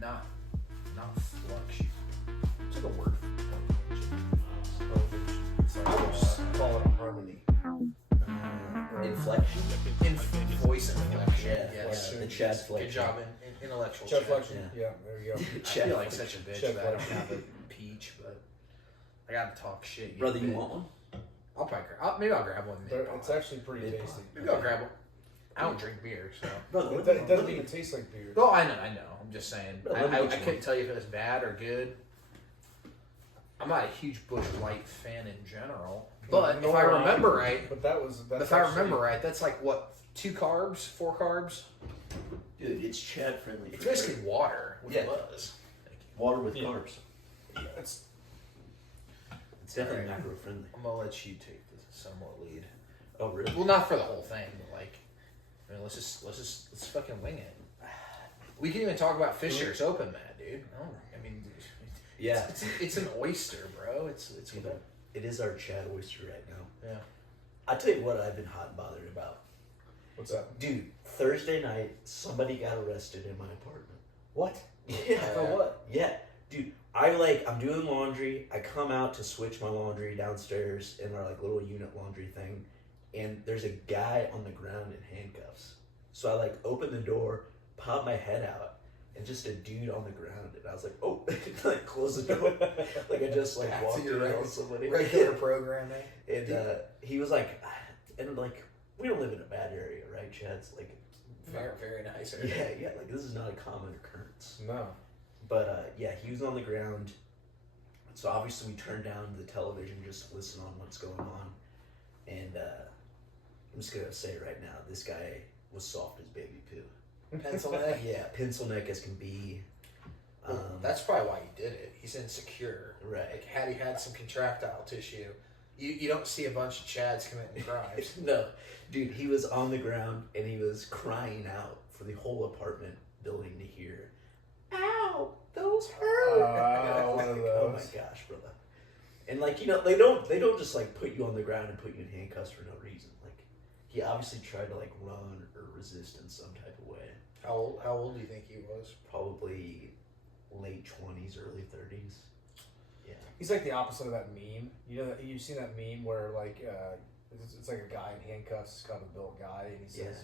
not fluctuate. It's like a word for I would just call it a harmony. Inflection? Voice inflection. Yeah, Yes. the Chad flexion. Good job in intellectual Chad flexion? Yeah. Yeah, there you go. I feel like such a bitch Chad that I don't flexion. have a peach, but I gotta talk shit. Brother, you want one? I'll probably maybe I'll grab one. It's actually pretty tasty. Maybe I'll grab one. I don't drink beer, so. Brother, It doesn't even taste like beer. Oh, I know. I'm just saying. Bro, I couldn't tell you if it was bad or good. I'm not a huge Busch Light fan in general, but if I remember right, that's like what, 2 carbs, 4 carbs? Dude, it's Chad friendly. It's basically water with buzz. Water with carbs. It's definitely macro friendly. I'm gonna let you take the somewhat lead. Oh really? Well, not for the whole thing, but like, I mean, let's fucking wing it. We can even talk about Fisher's Open, man, dude. I mean, Yeah. it's an oyster, bro. It's whatever. It is our Chad oyster right now. Yeah. I tell you what I've been hot and bothered about. What's that? Dude, Thursday night, somebody got arrested in my apartment. What? Yeah. For what? Yeah. Dude, I'm doing laundry. I come out to switch my laundry downstairs in our like little unit laundry thing, and there's a guy on the ground in handcuffs. So I like open the door, pop my head out, and just a dude on the ground, and I was like, oh, like close the door. Like I just like walked in on somebody. Regular programming. And he was like, and like, we don't live in a bad area, right, Chad? It's like, Very, very nice. yeah, like this is not a common occurrence. No. But yeah, he was on the ground. So obviously we turned down the television just to listen on what's going on. And I'm just gonna say right now, this guy was soft as baby poo. Pencil neck? Yeah, pencil neck as can be. That's probably why he did it. He's insecure. Right. Like, had he had some contractile tissue, you don't see a bunch of Chads committing crimes. No, dude, he was on the ground and he was crying out for the whole apartment building to hear. Ow, those hurt. One of those. Oh my gosh, brother. And like, they don't just like put you on the ground and put you in handcuffs for no reason. Like, he obviously tried to like run or resist in some type of way. How old do you think he was? Probably late 20s, early 30s. Yeah. He's like the opposite of that meme. You know, you've seen that meme where like it's like a guy in handcuffs, kind of a built guy, and he says,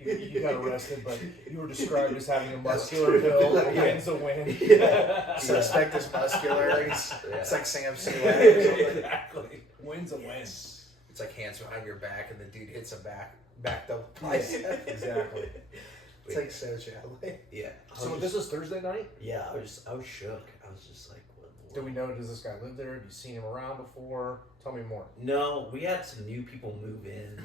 you got arrested, but you were described as having a muscular build. Wins a win. Yeah. Suspect is muscular. It's like Sam Sealand or something. Exactly. Wins a win. It's like hands behind your back, and the dude hits a backed up Yeah, bicep. exactly. It's like so childlike. Yeah. So this is Thursday night? Yeah, I was shook. I was just like, what in the Do world? we know, does this guy live there? Have you seen him around before? Tell me more. No, we had some new people move in,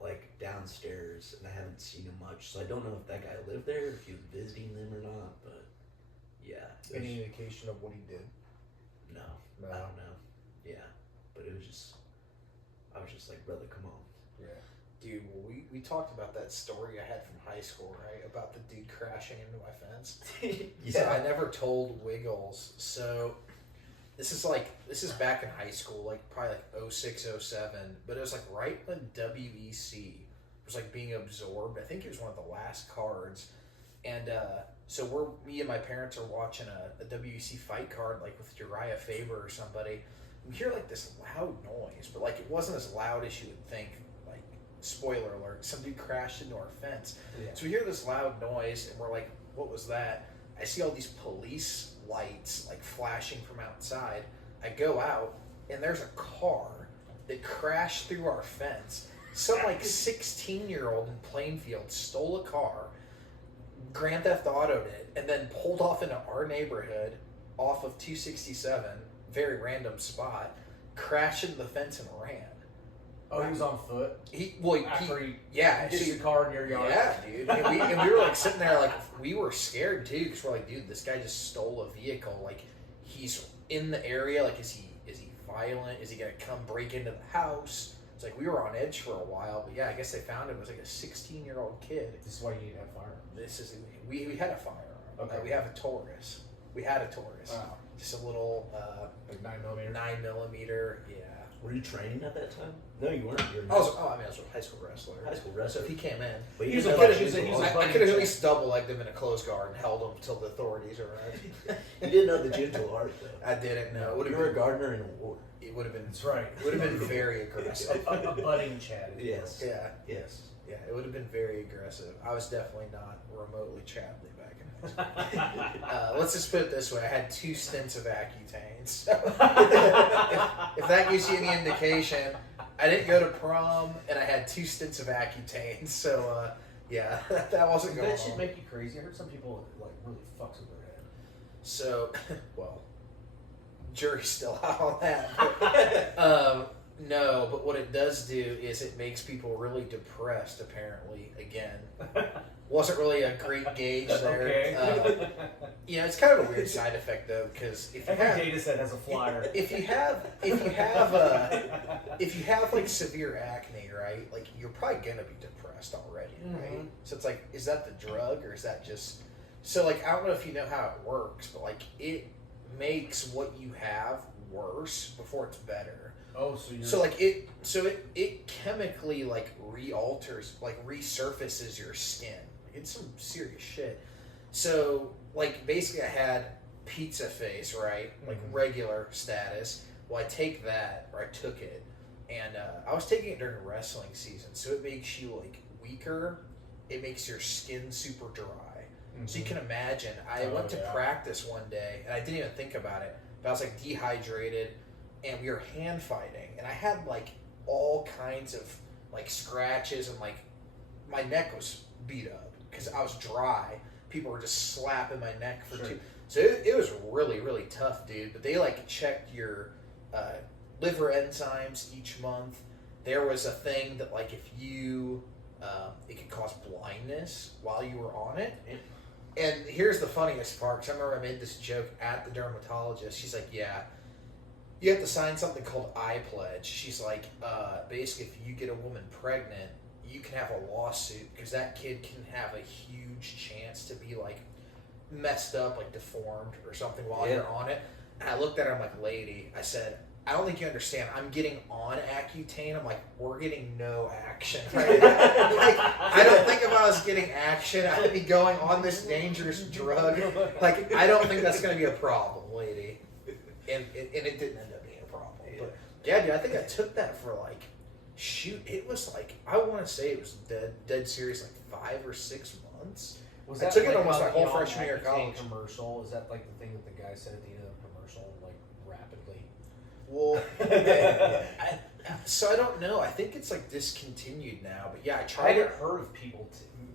like downstairs, and I haven't seen him much, so I don't know if that guy lived there, if he was visiting them or not. But yeah, Any indication of what he did? no, I don't know. Yeah, but it was just, I was just like, brother, come on. Yeah. Dude, well, we talked about that story I had from high school, right? About the dude crashing into my fence. So I never told Wiggles. So this is back in high school, like probably like 06, 07. But it was like right when WEC was like being absorbed. I think it was one of the last cards. And so me and my parents are watching a WEC fight card, like with Uriah Faber or somebody. We hear like this loud noise, but like it wasn't as loud as you would think. Spoiler alert, somebody crashed into our fence. Yeah. So we hear this loud noise and we're like, what was that? I see all these police lights like flashing from outside. I go out and there's a car that crashed through our fence. Some like 16-year-old in Plainfield stole a car, Grand Theft Auto'd it, and then pulled off into our neighborhood off of 267, very random spot, crashed into the fence and ran. Oh, he was on foot? After He yeah, hits the car in your yard? Yeah, dude. And we were like sitting there, like, we were scared too, because we're like, dude, this guy just stole a vehicle. Like, he's in the area. Like, is he violent? Is he gonna come break into the house? It's like we were on edge for a while, but yeah, I guess they found him. It was like a 16-year-old kid. This is why you need to have firearms. We had a firearm. Okay. We have a Taurus. We had a Taurus. Wow. Just a little Like 9mm? 9mm. Yeah. Were you training at that time? No, you weren't. I was a high school wrestler. High school So wrestler. if he came in, But He was you a didn't buddy- know he was a the buddy. I could have at least double-legged him in a closed guard and held him until the authorities arrived. You didn't know the gentle art, though. I didn't know. You were a gardener in a war. It would have been. That's right. It would have been very aggressive. A budding Chad. Yes. Yeah, Yes. yeah. It would have been very aggressive. I was definitely not remotely Chadley back in high school. Let's just put it this way: I had 2 stints of Accutanes. So if that gives you any indication, I didn't go to prom, and I had 2 stints of Accutanes. So yeah, that wasn't going That should on. make you crazy. I heard some people like really fucks with their head. So, well, jury's still out on that. But, no, but what it does do is it makes people really depressed, apparently, again. Wasn't really a great gauge there. Okay. It's kind of a weird side effect, though, because if you Every have... data set has a flyer. If you have like severe acne, right? Like you're probably gonna be depressed already, right? Mhm. So it's like, is that the drug or is that just? So like, I don't know if you know how it works, but like it makes what you have worse before it's better. Oh, so you're... So like it chemically like re-alters, like resurfaces your skin. It's some serious shit. So like basically I had pizza face, right? Like regular status. Well, I take that, or I took it, and I was taking it during wrestling season. So it makes you like weaker. It makes your skin super dry. So you can imagine, I went to practice one day, and I didn't even think about it, but I was like dehydrated, and we were hand fighting, and I had like all kinds of like scratches, and like my neck was beat up because I was dry. People were just slapping my neck for two. So it was really, really tough, dude. But they like checked your liver enzymes each month. There was a thing that like if you, it could cause blindness while you were on it. And here's the funniest part, because I remember I made this joke at the dermatologist. She's like, yeah, you have to sign something called I Pledge. She's like, basically, if you get a woman pregnant, you can have a lawsuit because that kid can have a huge chance to be like messed up, like deformed or something while you're on it. And I looked at her, I'm like, lady, I said, I don't think you understand. I'm getting on Accutane. I'm like, we're getting no action right now. Like, I don't think if I was getting action, I would be going on this dangerous drug. Like, I don't think that's going to be a problem, lady. And it didn't end up being a problem. But yeah, dude, I think I took that for like, shoot, it was like, I want to say it was dead serious, like 5 or 6 months. Was I that took it like almost on my whole the freshman year of college. Commercial? Is that like the thing that the guy said at the end of the commercial, like rapidly? Well, so I don't know. I think it's like discontinued now. But yeah, I I tried haven't it. heard of people.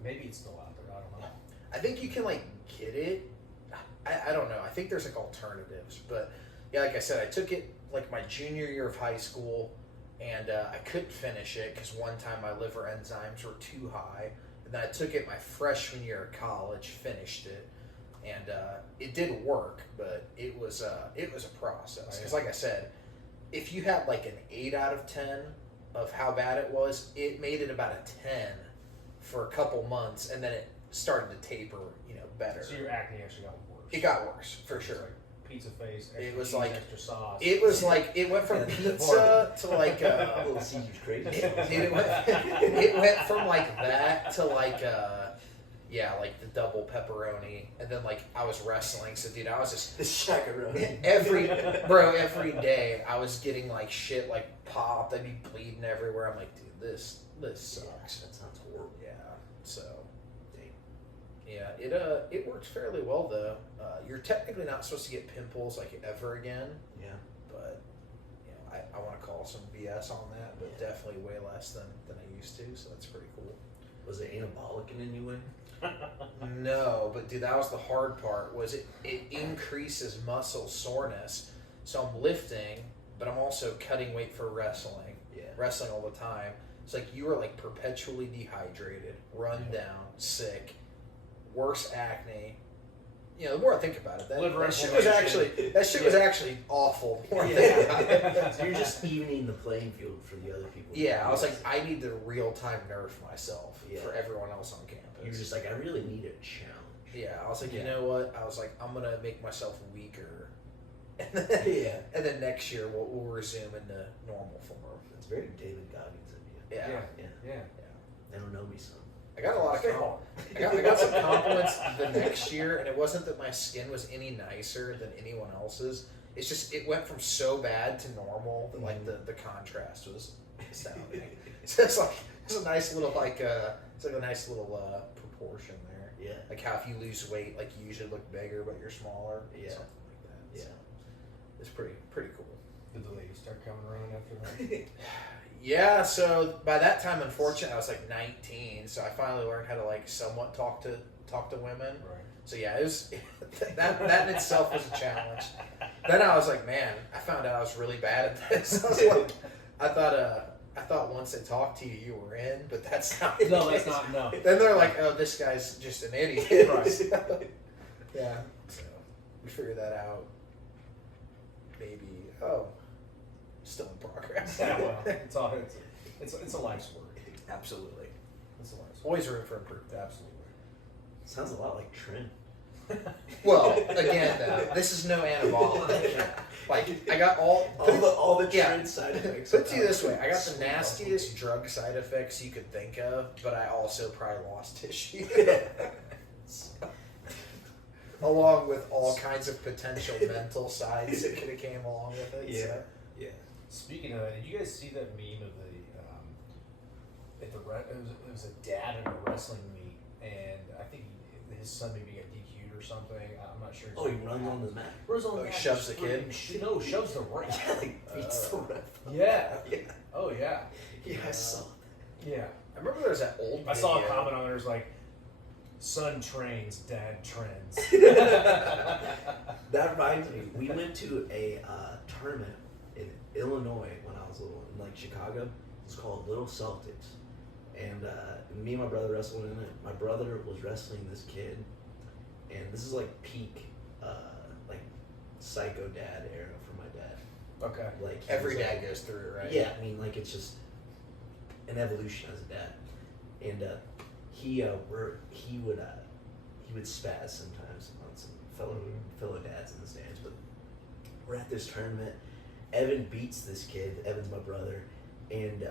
Maybe it's still out there. I don't know. I think you can like get it. I don't know. I think there's like alternatives. But yeah, like I said, I took it like my junior year of high school, and I couldn't finish it because one time my liver enzymes were too high. And then I took it my freshman year of college, finished it, and it did work, but it was a process. Because like I said, if you had like an 8 out of 10 of how bad it was, it made it about a 10 for a couple months, and then it started to taper, better. So your acne actually got worse. It got worse for sure. Like pizza face. It was cheese, like extra sauce. It was like it went from pizza to like Little Caesar's crazy. it went from like that to like like the double pepperoni, and then like I was wrestling, so dude, I was just The shakaroni. every day I was getting like shit like popped. I'd be bleeding everywhere. I'm like, dude, this sucks. That sounds horrible. Yeah. So, yeah, it worked fairly well though. You're technically not supposed to get pimples like ever again. Yeah. But I want to call some BS on that, but definitely way less than I used to. So that's pretty cool. Was it anabolic in any way? No, but dude, that was the hard part. Was it increases muscle soreness. So I'm lifting, but I'm also cutting weight for wrestling. Yeah. Wrestling all the time. It's like you are like perpetually dehydrated, run down, sick, worse acne. The more I think about it, that shit was actually awful. The more I think about it. So you're just evening the playing field for the other people. Yeah, I was like, I need to real time nerf myself for everyone else on campus. You were just like, I really need a challenge. Yeah, I was like, you know what? I was like, I'm gonna make myself weaker And then, and then next year we'll resume into normal form. That's very David Goggins of you. Yeah. They don't know me some. I got a lot of I got some compliments the next year, and it wasn't that my skin was any nicer than anyone else's. It's just it went from so bad to normal that like the contrast was astounding. So it's a nice little it's like a nice little proportion there. Yeah. Like how if you lose weight, like you usually look bigger, but you're smaller. Yeah. Something like that. Yeah. So it's pretty cool. Did the ladies start coming around after that? Yeah, so by that time, unfortunately, I was like 19, so I finally learned how to like somewhat talk to women. Right. So yeah, it was that in itself was a challenge. Then I was like, man, I found out I was really bad at this. I was like, I thought once they talked to you, you were in, but that's not. No, that's not. No. Then they're like, oh, this guy's just an idiot. Right. Yeah. So we figured that out. Maybe. Still in progress. Yeah, well, it's a life's work. Absolutely. It's a life's work. Always room for improvement. Absolutely. Sounds a lot like Trin. Well, again, this is no anabolic. Like, I got all the Trin side effects. Put it to you this way, I got the nastiest drug side effects you could think of, but I also probably lost tissue. Along with all kinds of potential mental sides that could have came along with it. Yeah. So. Yeah. Speaking of that, did you guys see that meme of it was a dad at a wrestling meet, and I think his son maybe got DQ'd or something. I'm not sure. Oh, he runs on the mat. Runs on the mat. Shoves the kid? No, shoves the ref. Yeah, he beats the ref. Yeah. Yeah. Oh yeah. Yeah, I saw that. Yeah. I remember there was that old I saw a video. comment on there. It was like, "Son trains, dad trends." That reminds me. We went to a tournament in Illinois when I was little, in like Chicago. It's called Little Celtics, and me and my brother wrestled in it. My brother was wrestling this kid, and this is like peak, like psycho dad era for my dad. Okay. Like Every dad goes through it, right? Yeah, I mean, like it's just an evolution as a dad, and he would spaz sometimes on some fellow dads in the stands. But we're at this tournament. Evan beats this kid. Evan's my brother, and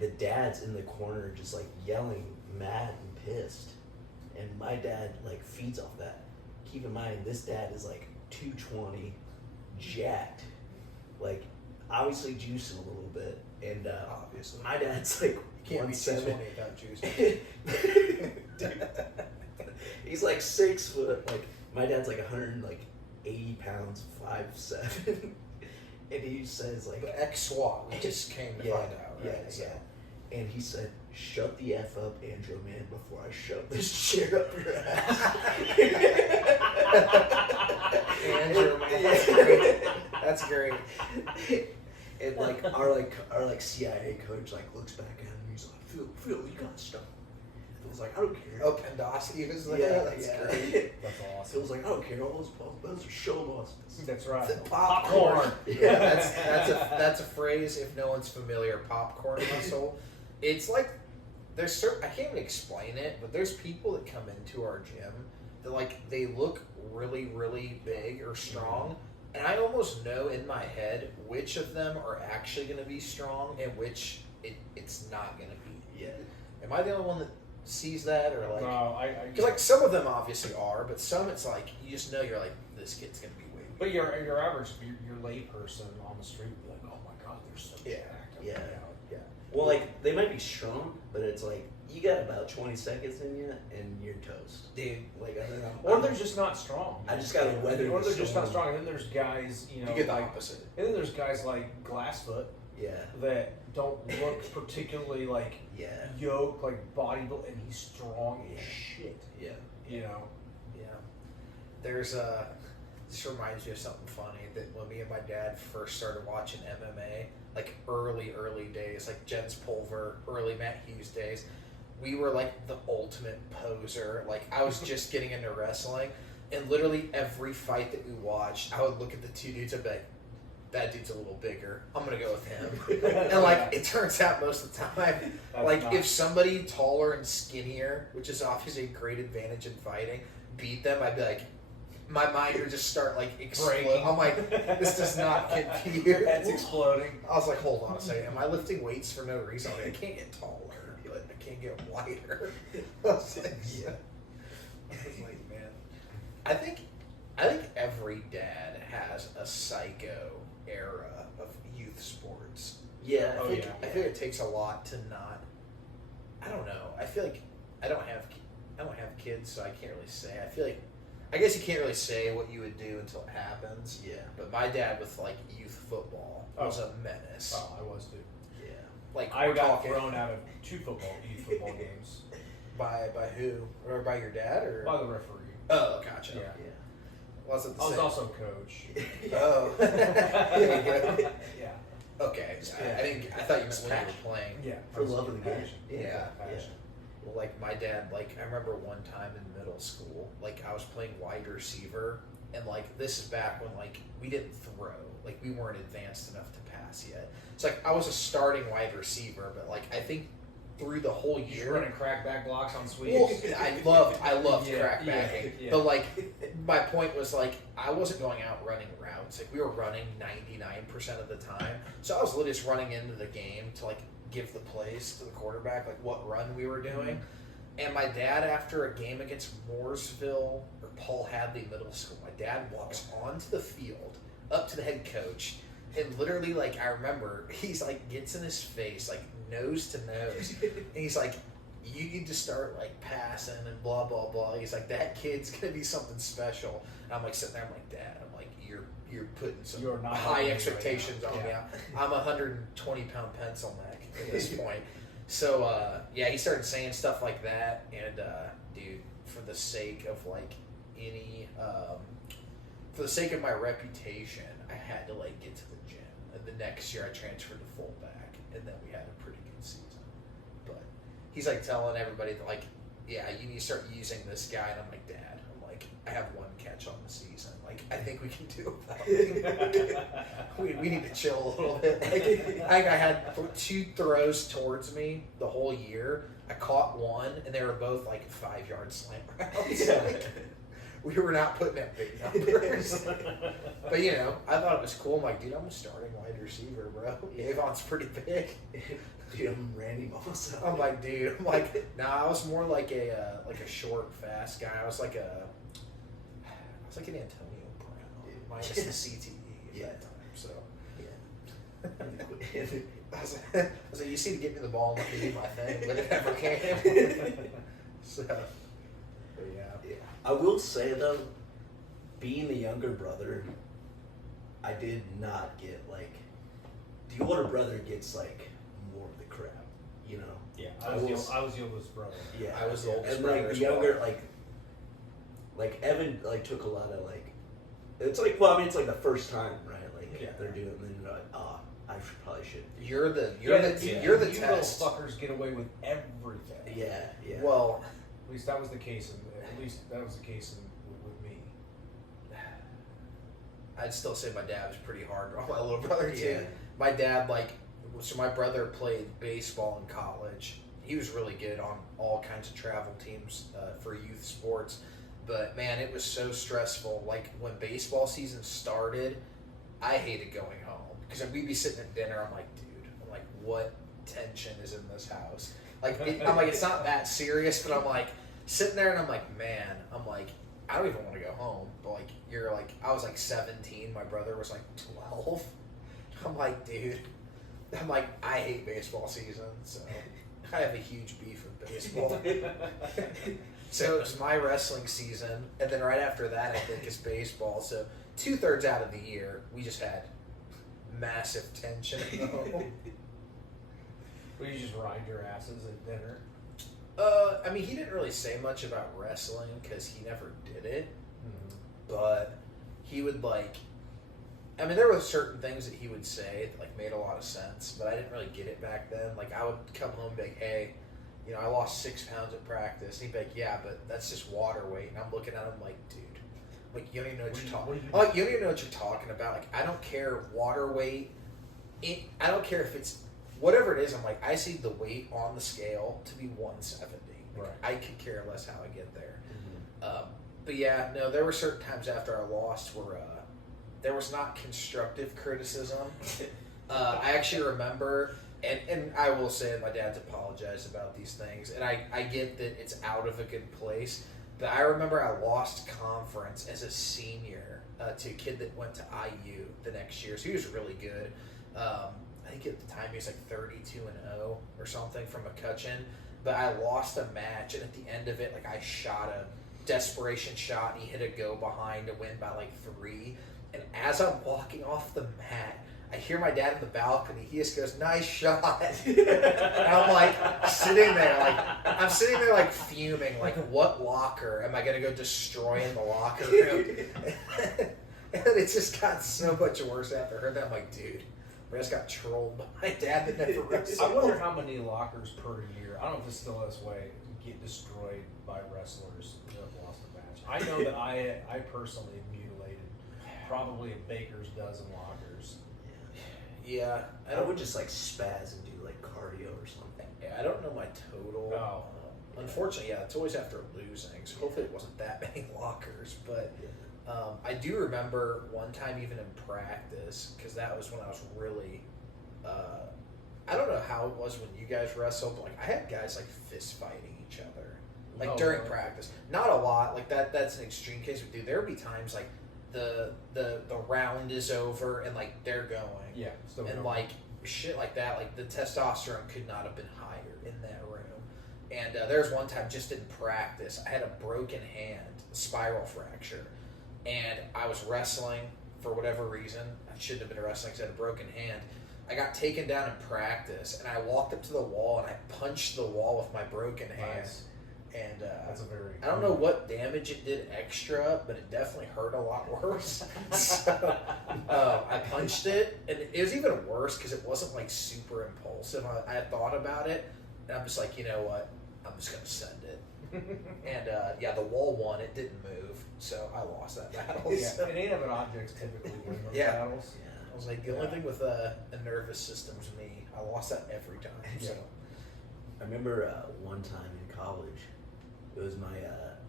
the dad's in the corner just like yelling, mad and pissed, and my dad like feeds off that. Keep in mind, this dad is like 220, jacked, like obviously juicing a little bit, and Obviously. my dad's like You can't be 170. 220 without juice. Dude. He's like 6 foot. Like my dad's like 180 pounds, 5'7", and he says like The ex-SWAT, we just came to find out, right? Yeah, So. yeah. And he said, "Shut the F up, Andrew, man, before I shove this chair up your ass." Andrew, man, that's great. That's great. And like our CIA coach like looks back at him and he's like, Phil, you got stuff. Phil's like, "I don't care." Oh, Pendosky was there? Yeah, That's yeah. great. That's awesome. Phil's like, "I don't care. All those are show bosses." That's right. The popcorn. Yeah. That's a phrase, if no one's familiar, popcorn muscle. It's like, there's certain, I can't even explain it, but there's people that come into our gym that like, they look really, really big or strong, and I almost know in my head which of them are actually going to be strong and which it's not going to be. Yeah. Am I the only one that sees that, or like? No, Because like some of them obviously are, but some it's like you just know you're like, this kid's gonna be way. But your average, your lay person on the street would be like, "Oh my God, they're so Yeah, jacked." yeah. Yeah. Well, like they might be strong, but it's like you got about 20 seconds in you and you're toast. Dude, Like I don't know. Or they're just not strong. I just gotta weather Or the they're just not storm. strong. And then there's guys, you know, you get the like, opposite. and then there's guys like Glassfoot Yeah. that don't look particularly like Yeah. yoked, like bodybuilt, and he's strong as shit. Yeah. You know. Yeah. There's this reminds me of something funny that when me and my dad first started watching MMA, like early days, like Jens Pulver, early Matt Hughes days, we were like the ultimate poser. Like I was just getting into wrestling, and literally every fight that we watched, I would look at the two dudes and be like, that dude's a little bigger, I'm gonna go with him. And like it turns out most of the time, That's like not- if somebody taller and skinnier, which is obviously a great advantage in fighting, beat them, I'd be like, my mind would just start like exploding. I'm like, this does not compute. Your head's exploding. I was like, hold on a second. Am I lifting weights for no reason? I can't get taller, but I can't get wider. I was like, yeah. I was like, man. I think every dad has a psycho era of youth sports. Yeah. I think it takes a lot to not. I don't know. I feel like I don't have kids, so I can't really say. I guess you can't really say what you would do until it happens. Yeah. But my dad with like youth football was a menace. Oh, I was too. Yeah. Like I got thrown out of 2 youth football games. By who? Or by your dad or By the referee. Oh, gotcha. Yeah. Was it the I was same? also coach. Oh. Yeah. Okay. I thought you meant when you were playing. Yeah. For love of the game. Yeah. Well, like my dad, like I remember one time in middle school, like I was playing wide receiver, and like this is back when like we didn't throw, like we weren't advanced enough to pass yet. It's like I was a starting wide receiver, but like I think through the whole year, You're running crackback blocks on sweeps. well, I loved crackbacking, yeah. but like my point was like I wasn't going out running routes. Like we were running 99% of the time, so I was literally just running into the game to like give the plays to the quarterback, like what run we were doing. And my dad, after a game against Mooresville or Paul Hadley Middle School, my dad walks onto the field up to the head coach, and literally, like I remember, he's like gets in his face, like nose to nose, and he's like, "You need to start like passing and blah blah blah." He's like, "That kid's gonna be something special." And I'm like sitting there, I'm like, "Dad," I'm like, "You're putting some high expectations on me. I'm a 120-pound pencil neck at this point." So he started saying stuff like that, and dude, for the sake of like for the sake of my reputation, I had to like get to the gym. And the next year, I transferred to fullback, and then we had a pretty good season. But he's like telling everybody that like, yeah, you need to start using this guy, and I'm like, Dad, I have 1 catch on the season. Like, I think we can do it. we need to chill a little bit. Like, I had 2 throws towards me the whole year. I caught 1, and they were both like 5-yard slant routes. Like, we were not putting up big numbers. But you know, I thought it was cool. I'm like, dude, I'm a starting wide receiver, bro. Avon's pretty big. Dude, I'm Randy Moss. I'm like, dude. I'm like, nah. I was more like a short, fast guy. I was like an Antonio Brown minus the CTE at that time. So I was like, you see to get me the ball and let me do my thing, but it never came. So, but yeah. I will say though, being the younger brother, I did not get like the older brother gets like more of the crap, you know. Yeah, I was the oldest brother. Yeah, I was the oldest and brother. like as the younger well. like Evan like took a lot of like. It's like, well, I mean, it's like the first time, right? Like they're doing, and then they're like, oh, I probably should. You're the You test. little fuckers get away with everything. Yeah. Well, at least that was the case. With me. I'd still say my dad was pretty hard on my little brother too. Yeah. My dad, so my brother played baseball in college. He was really good on all kinds of travel teams for youth sports. But man, it was so stressful. Like when baseball season started, I hated going home because we'd be sitting at dinner. I'm like, what tension is in this house? Like, I'm like, it's not that serious, but I'm like sitting there and I'm like, man, I don't even want to go home. But like, I was like 17. My brother was like 12. I'm like, dude, I hate baseball season, so I have a huge beef with baseball. So it was my wrestling season, and then right after that, I think is baseball. So 2/3 out of the year, we just had massive tension at home. Well, you just rhymed your asses at dinner. I mean, he didn't really say much about wrestling because he never did it. Mm-hmm. But he would there were certain things that he would say that made a lot of sense, but I didn't really get it back then. Like I would come home and be like, hey, I lost 6 pounds at practice. And he'd be like, yeah, but that's just water weight. And I'm looking at him like, dude, you don't even know what you're talking about. You don't even know what you're talking about. Like, I don't care water weight. I don't care if it's whatever it is. I'm like, I see the weight on the scale to be 170. Like, I could care less how I get there. Mm-hmm. But yeah, no, there were certain times after I lost where there was not constructive criticism. I actually remember, and I will say my dad's apologized about these things, and I get that it's out of a good place, but I remember I lost conference as a senior to a kid that went to IU the next year, so he was really good. I think at the time he was like 32-0 or something from McCutcheon, but I lost a match, and at the end of it, like I shot a desperation shot, and he hit a go behind to win by like 3, and as I'm walking off the mat, I hear my dad in the balcony. He just goes, "Nice shot." And I'm like sitting there like fuming, like what locker am I gonna go destroy in the locker room? And it just got so much worse after I heard that. I'm like, dude, I just got trolled by my dad that never wrestled. I wonder how many lockers per year, I don't know if it's still this way, get destroyed by wrestlers that have lost a match. I know that I personally mutilated probably a baker's dozen lockers. Yeah, I would just like spaz and do like cardio or something. Yeah, I don't know my total. Oh. Unfortunately, yeah, it's always after losing, so hopefully it wasn't that many lockers. But I do remember one time even in practice, because that was when I was really, I don't know how it was when you guys wrestled, but like I had guys like fist fighting each other, like during practice. Not a lot, like that's an extreme case. But dude, there would be times like the round is over and like they're going. Yeah, still and going. like shit like that, like the testosterone could not have been higher in that room. And there's one time just in practice, I had a broken hand, a spiral fracture, and I was wrestling for whatever reason. I shouldn't have been wrestling because I had a broken hand. I got taken down in practice, and I walked up to the wall and I punched the wall with my broken hand. Nice. And That's a very I don't know what damage it did extra, but it definitely hurt a lot worse. So I punched it, and it was even worse because it wasn't like super impulsive. I had thought about it, and I'm just like, you know what? I'm just gonna send it. And yeah, the wall won. It didn't move, so I lost that battle. Yeah, So. inanimate objects typically win those Yeah. battles. Yeah. I was like, the only thing with a nervous system's me. I lost that every time. Yeah. So. I remember one time in college, it was my,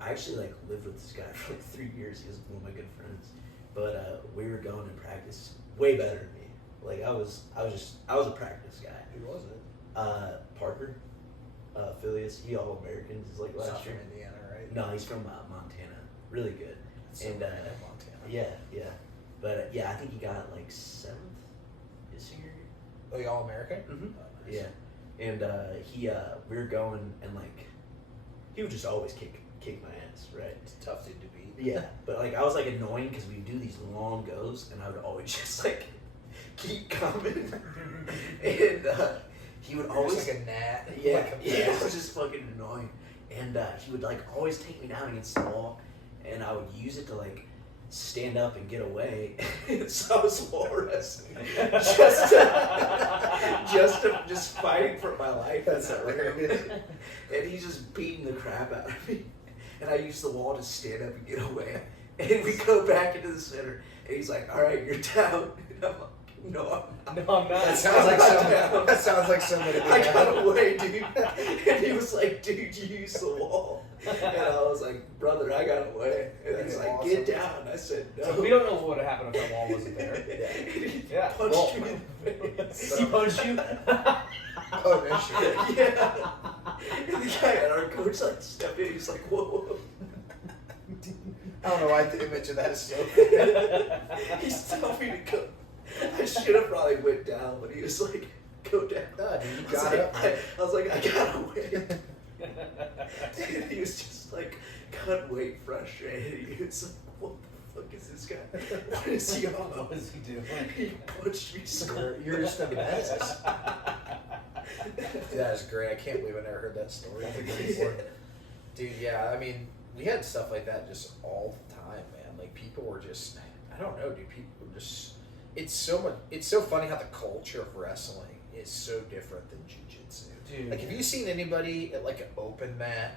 I actually like lived with this guy for like 3 years. He was one of my good friends. But we were going in practice way better than me. Like I was a practice guy. Who was it? Parker, Phileas, he All-American. He's like He's not last from year. Indiana, right? No, he's from Montana. Really good. That's so And bad in Montana. yeah. But yeah, I think he got like 7th his senior year. Oh, the All-American? Mm-hmm. Oh, nice. Yeah, and we were going, and like he would just always kick my ass, right? It's a tough dude to beat. Yeah, but like I was like annoying because we do these long goes, and I would always just like keep coming, and he would always Just like a gnat. yeah, Like a it bat. was just fucking annoying, and he would like always take me down against the wall, and I would use it to like stand up and get away. So I was wall wrestling, just fighting for my life. That's hilarious. And he's just beating the crap out of me. And I use the wall to stand up and get away. And we go back into the center, and he's like, "All right, you're down." And I'm like, "No, I'm not." No, I'm not. That sounds like somebody. I got away, dude. And he was like, "Dude, you used the wall." And I was like, "Brother, I got away." And he's like, Awesome. "Get down." I said, "No." So we don't know what would have happened if that wall wasn't there. And he Yeah. punched me in the face. He punched you? Oh, no shit. Yeah. And the guy at our coach like stepped in. He's like, "Whoa." I don't know why the image of that is so good. He's telling me to go. I should have probably went down, but he was like, "Go down." Nah, dude, you I was got like, up. I was like, "I got away." And he was just like, cut weight frustrated. He was like, "What the fuck is this guy? What is he on?" What was he doing? He punched me so You're just a mess. That is great. I can't believe I never heard that story before. Dude, yeah, I mean, we had stuff like that just all the time, man. Like, people were just, I don't know, dude. People were just, it's so funny how the culture of wrestling is so different than jiu-jitsu. Dude. Like, have you seen anybody at, like, an open mat?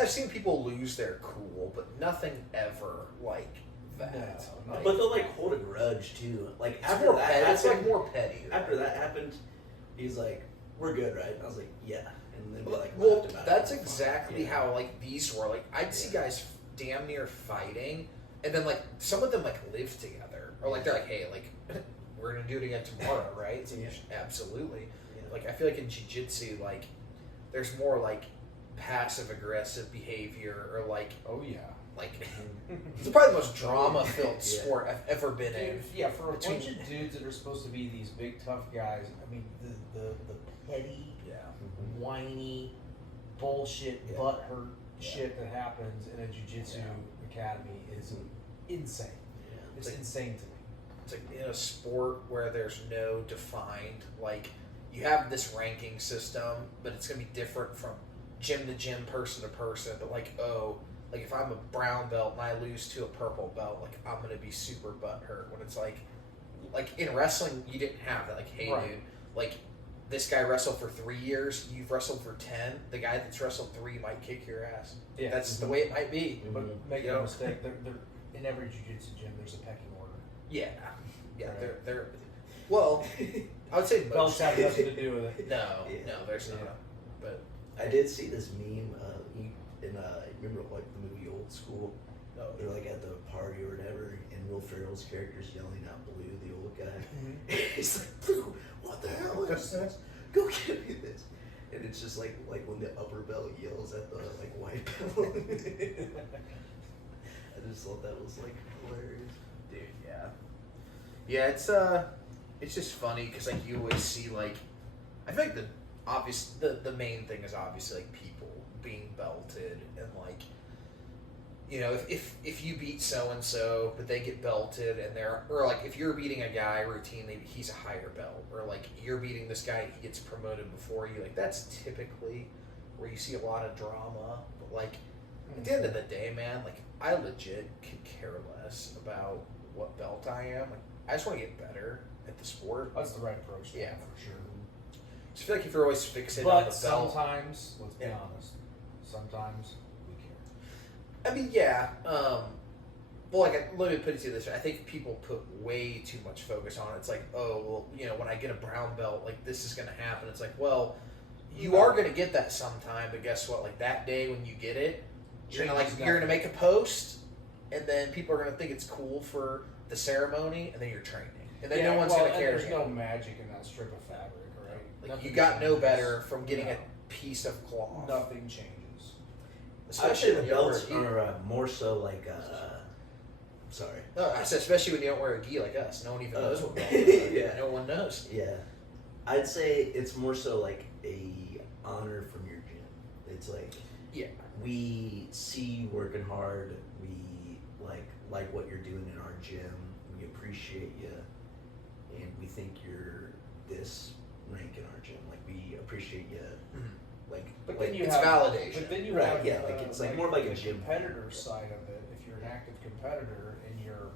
I've seen people lose their cool, but nothing ever like that. No, Like, But they'll like hold a grudge too. Like it's after more that petty. happened, It's like more petty. after that happened, he's like, "We're good, right?" And I was like, "Yeah." And then we like Well, laughed about that's it. exactly Yeah. how like these were. Like I'd see guys damn near fighting, and then like some of them like live together, or like they're like, hey, like we're gonna do it again tomorrow, right? So absolutely. Yeah. Like I feel like in jiu-jitsu, like there's more like passive aggressive behavior, or like like it's probably the most drama filled sport I've ever been in. Yeah, for a bunch of dudes that are supposed to be these big tough guys, I mean the petty, whiny, bullshit, butthurt shit that happens in a jiu-jitsu academy is insane. Yeah. It's like, insane to me. It's like in a sport where there's no defined, like you have this ranking system, but it's gonna be different from gym to gym, person to person. But like, like if I'm a brown belt and I lose to a purple belt, like I'm gonna be super butthurt. When it's like in wrestling, you didn't have that. Like, hey, dude, like this guy wrestled for 3 years, you've wrestled for 10. The guy that's wrestled 3 might kick your ass. Yeah, that's the way it might be. But make no mistake, they're in every jiu-jitsu gym. There's a pecking order. Yeah, right. They're well, I would say belts have nothing to do with it. No, there's not. But I did see this meme. Remember like the movie Old School? Oh, they're like at the party or whatever, and Will Ferrell's character's yelling at Blue, the old guy. Mm-hmm. He's like, Blue, what the hell is this? Go get me this. And it's just like when the upper belt yells at the like white belt. I just thought that was like hilarious. Dude, yeah, it's just funny because like you always see like, I feel like the main thing is obviously like people being belted, and like, you know, if you beat so and so but they get belted and or like if you're beating a guy routinely, he's a higher belt, or like you're beating this guy, he gets promoted before you, like that's typically where you see a lot of drama. But like at the end of the day, man, like I legit could care less about what belt I am. Like I just want to get better at the sport. That's the right approach. Yeah, for sure. I just feel like if you're always fixated on the belt, sometimes, let's be honest, sometimes we care. I mean, yeah. Well, like, let me put it to you this way. I think people put way too much focus on it. It's like, oh, well, you know, when I get a brown belt, like, this is going to happen. It's like, well, you are going to get that sometime, but guess what? Like, that day when you get it, you're going to make a post, and then people are going to think it's cool for the ceremony, and then you're training. And then no one's going to care. There's no magic in that strip of fabric, right? Like, you got no better from getting a piece of cloth. Nothing changes. Especially the belts are more so like, sorry. No, I said especially when you don't wear a gi like us. No one even knows what belts are. Yeah. No one knows. Yeah. I'd say it's more so like a honor from your gym. It's like, we see you working hard. We like what you're doing in our gym. We appreciate you. And we think you're this rank in our gym. Like, we appreciate you. Mm-hmm. But then you have validation. But then you have it's like more like a gym competitor side of it. If you're an active competitor and you're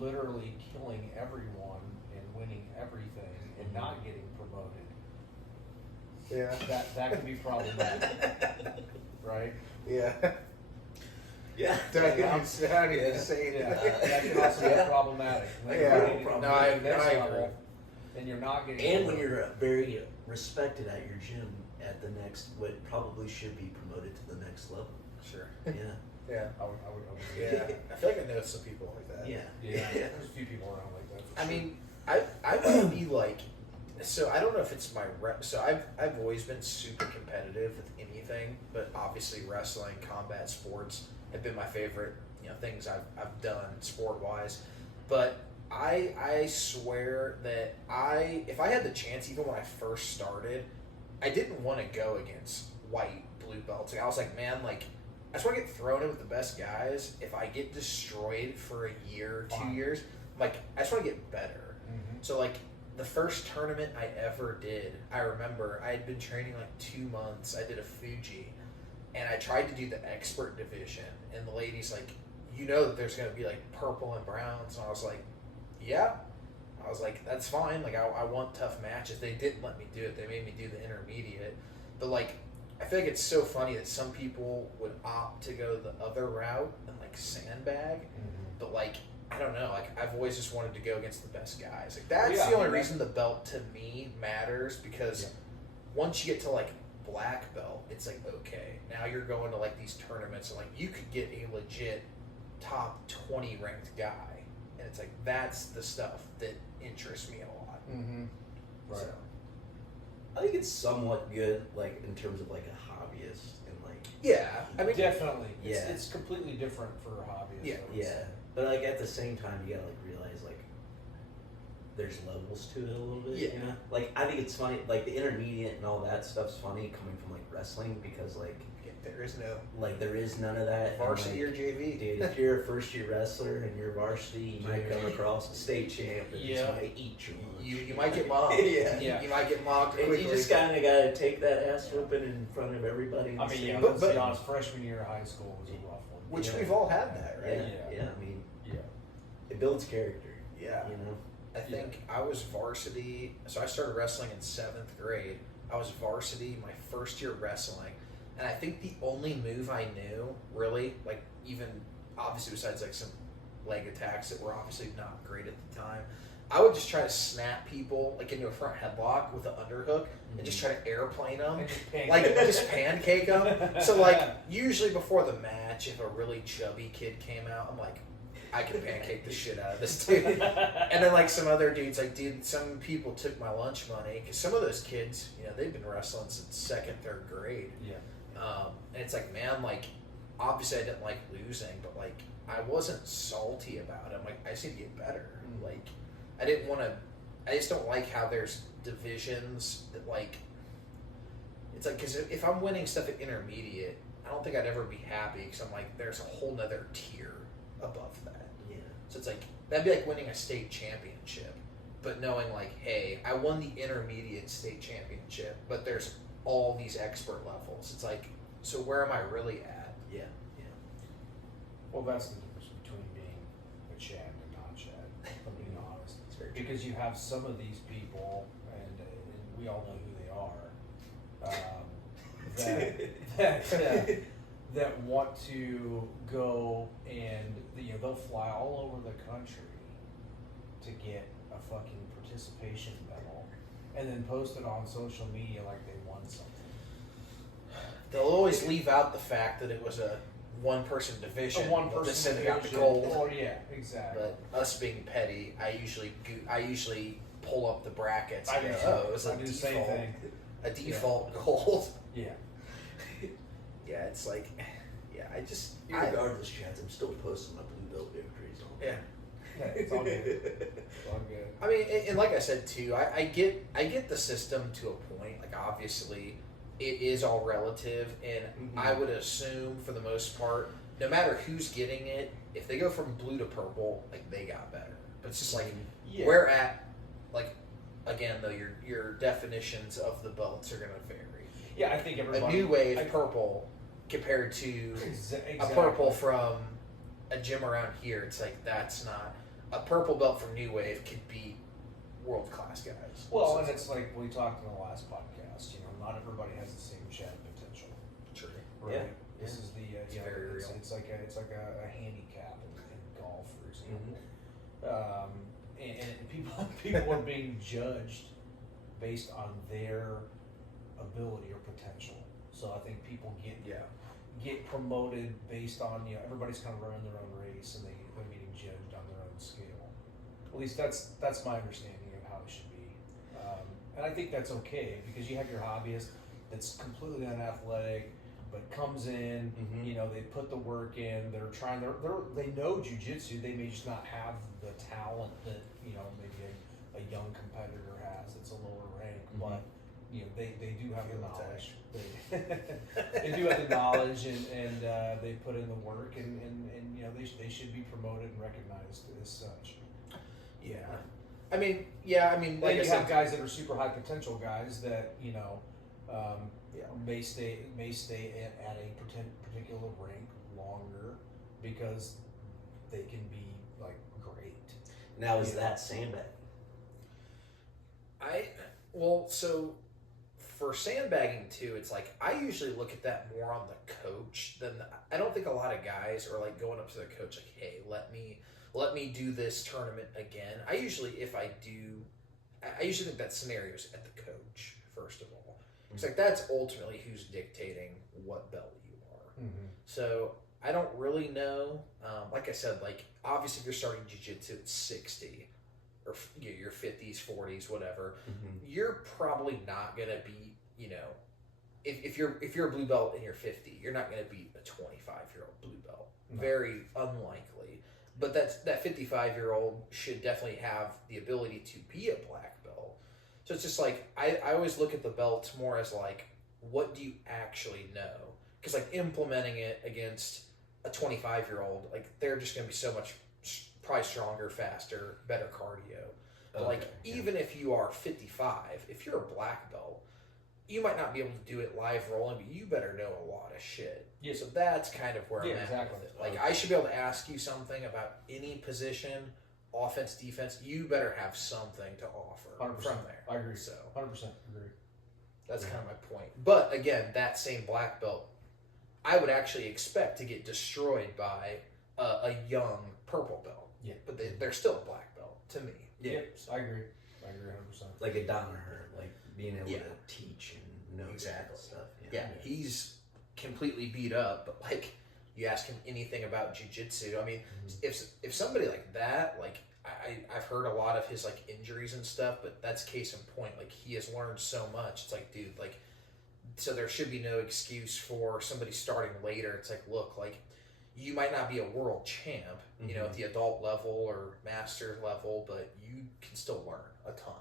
literally killing everyone and winning everything and not getting promoted, that can be problematic, right? Yeah. Yeah. That can also be problematic. No, I agree. And you're not getting. And when you're very respected at your gym, at the next, what probably should be promoted to the next level. Sure. Yeah. Yeah. I would yeah. I feel like I know some people like that. Yeah. There's a few people around like that. I mean, I want to be like, so I don't know if it's my rep. So I've always been super competitive with anything, but obviously wrestling, combat sports have been my favorite, things I've done sport wise. But I swear that if I had the chance, even when I first started, I didn't want to go against white, blue belts. Like, I was like, man, like, I just want to get thrown in with the best guys. If I get destroyed for a year, 2 years, like, I just want to get better. Mm-hmm. So, like, the first tournament I ever did, I remember I had been training like 2 months. I did a Fuji, and I tried to do the expert division, and the lady's like, that there's going to be like purple and browns, and I was like, yeah. I was like, that's fine. Like, I want tough matches. They didn't let me do it. They made me do the intermediate. But, like, I feel like it's so funny that some people would opt to go the other route and, like, sandbag. Mm-hmm. But, like, I don't know. Like, I've always just wanted to go against the best guys. Like, that's the only reason the belt, to me, matters. Because once you get to, like, black belt, it's like, okay, now you're going to like these tournaments and like you could get a legit top 20 ranked guy, and it's like that's the stuff that interests me a lot. Right. So I think it's somewhat good, like in terms of like a hobbyist and like. yeah, I mean definitely. Yeah. It's completely different for a hobbyist. Yeah. Yeah, but like at the same time, you gotta like realize like there's levels to it a little bit. Yeah. You know? Like I think it's funny, like the intermediate and all that stuff's funny coming from like wrestling because like there is no there is none of that. varsity and, or JV. Dude, if you're a first year wrestler and you're varsity, you might come across a state champ and just might eat your lunch. You might get mobbed. Yeah. You might get mobbed And quickly. you just kind of got to take that ass whooping in front of everybody. And I mean, yeah, But- let's be honest, freshman year of high school was a rough one. Which Yeah. we've all had that, right? Yeah, I mean, Yeah. it builds character. Yeah. You know? I think I was varsity, so I started wrestling in 7th grade. I was varsity my first year wrestling, and I think the only move I knew, really, like even obviously besides like some leg attacks that were obviously not great at the time, I would just try to snap people like into a front headlock with an underhook and just try to airplane them, And just pancake. like just pancake them. So like usually before the match, if a really chubby kid came out, I'm like, I can pancake the shit out of this dude. And then like some other dudes, like dude, some people took my lunch money because some of those kids, you know, they've been wrestling since 2nd, 3rd grade. Yeah. And it's like, man, like obviously I didn't like losing, but like I wasn't salty about it. I'm like, I just need to get better. Like I didn't want to. I just don't like how there's divisions that like. It's like because if I'm winning stuff at intermediate, I don't think I'd ever be happy because I'm like, there's a whole nother tier above that. Yeah. So it's like that'd be like winning a state championship, but knowing like, hey, I won the intermediate state championship, but there's all these expert levels. It's like, so where am I really at? Yeah. Well, that's the difference between being a Chad and not Chad, if I'm being honest. It's very true. Because you have some of these people, and we all know who they are, that want to go and they'll fly all over the country to get a fucking participation medal, and then post it on social media like they won something. They'll always leave out the fact that it was a one-person division. A one-person that said they got the division. gold. Oh yeah, exactly. But us being petty, I usually pull up the brackets. I And do go, too. oh, it was I a do the same default, thing. a default gold. Yeah. Yeah, it's like, yeah, Regardless, Chads, I'm still posting my blue belt victories on. Yeah. Yeah, it's all good. It's all good. I mean, and like I said too, I get the system to a point. Like obviously, it is all relative, and I would assume for the most part, no matter who's getting it, if they go from blue to purple, like they got better. But it's just like where at, like again though, your definitions of the belts are gonna vary. Yeah, I think everybody. A new wave purple compared to Exactly. a purple from a gym around here, it's like that's not a purple belt from New Wave could be world class guys. Well, So and it's like we talked in the last podcast. Not everybody has the same Chad potential. true. Right? Yeah. This is the It's very real. It's like a handicap in golf, for example. And people are being judged based on their ability or potential. So I think people get promoted based on everybody's kind of running their own race, and they're getting judged on their own scale. At least that's my understanding of how it should be. And I think that's okay because you have your hobbyist that's completely unathletic but comes in, they put the work in, they know jiu-jitsu, they may just not have the talent that, maybe a young competitor has that's a lower rank, but they do have the knowledge. They do have the knowledge, and they put in the work, and they should be promoted and recognized as such. Yeah. I mean, like Then I you have said, guys that are super high potential guys that may stay at a particular rank longer because they can be like great. Now is that sandbag? so for sandbagging too, it's like I usually look at that more on the coach than I don't think a lot of guys are like going up to the coach like, hey, let me do this tournament again. I usually think that scenario is at the coach first of all. It's like that's ultimately who's dictating what belt you are. Mm-hmm. So I don't really know. Like I said, like obviously if you're starting jiu-jitsu at 60 or your 50s, 40s, whatever, you're probably not gonna be, you know, if you're a blue belt and you're 50, you're not gonna beat a 25-year-old blue belt. No. Very unlikely. But that 55-year-old should definitely have the ability to be a black belt. So it's just like I always look at the belts more as like, what do you actually know? Because like implementing it against a 25-year-old, like they're just going to be so much probably stronger, faster, better cardio. But like even if you are 55, if you're a black belt, you might not be able to do it live rolling, but you better know a lot of shit. Yeah. So that's kind of where I'm at with it. Like I should be able to ask you something about any position, offense, defense. You better have something to offer 100%. From there. I agree. So 100% agree. That's kind of my point. But again, that same black belt, I would actually expect to get destroyed by a young purple belt. Yeah. But they're still a black belt to me. Yeah, I agree. I agree 100%. Like a Danaher, like being able to teach and know exactly stuff. Yeah, he's completely beat up, but like you ask him anything about jiu-jitsu, I mean, if somebody like that, like I've heard a lot of his like injuries and stuff, but that's case in point. Like he has learned so much. It's like, dude, like, so there should be no excuse for somebody starting later. It's like, look, like you might not be a world champ, you know, at the adult level or master level, but you can still learn a ton.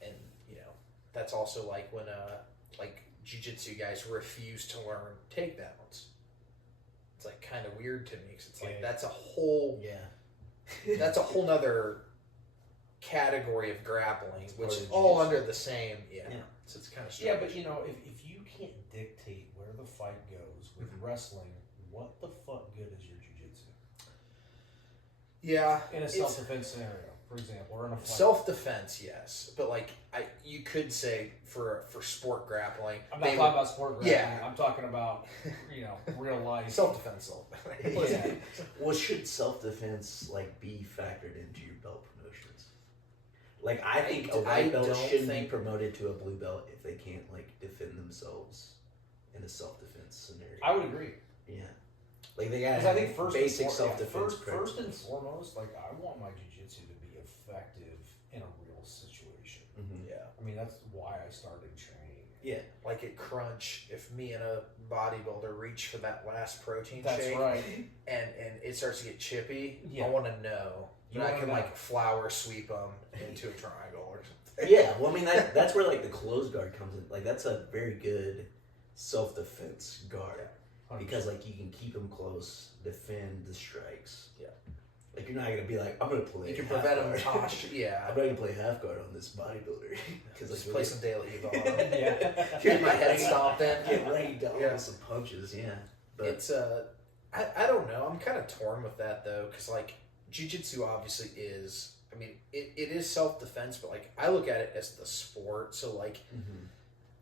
And you know, that's also like when like jiu-jitsu guys refuse to learn takedowns. It's like kind of weird to me because it's like that's a whole that's a whole nother category of grappling, which is all under the same So it's kind of strange. Yeah, but you know, if you can't dictate where the fight goes with wrestling, what the fuck good is your jiu-jitsu? Yeah, in a self-defense scenario, for example, or in a fight. Self-defense, yes, but like you could say for sport grappling. I'm not talking about sport grappling. Yeah, I'm talking about real life self-defense. Well, should self-defense like be factored into your belt promotions? Like I think a white belt shouldn't be promoted to a blue belt if they can't like defend themselves in a self-defense scenario. I would agree. Yeah. Like they got basic self-defense. First and foremost, like I want my jiu-jitsu to be effective in a real situation. Yeah, I mean that's why I started training. Yeah, like at Crunch, if me and a bodybuilder reach for that last protein that's shake, right, and it starts to get chippy, I want to know that I can like flower sweep them into a triangle or something. Yeah, well, I mean that's where like the close guard comes in. Like that's a very good self-defense guard. Because like you can keep them close, defend the strikes. Yeah, like you're not gonna be like I'm gonna play. You can prevent them. Yeah, I'm not gonna play half guard on this bodybuilder because just play some daily Evo. Get my head stomped in, get laid down with some punches. Yeah, but it's I don't know. I'm kind of torn with that though, because like jiu-jitsu obviously is. I mean, it is self-defense, but like I look at it as the sport. So like,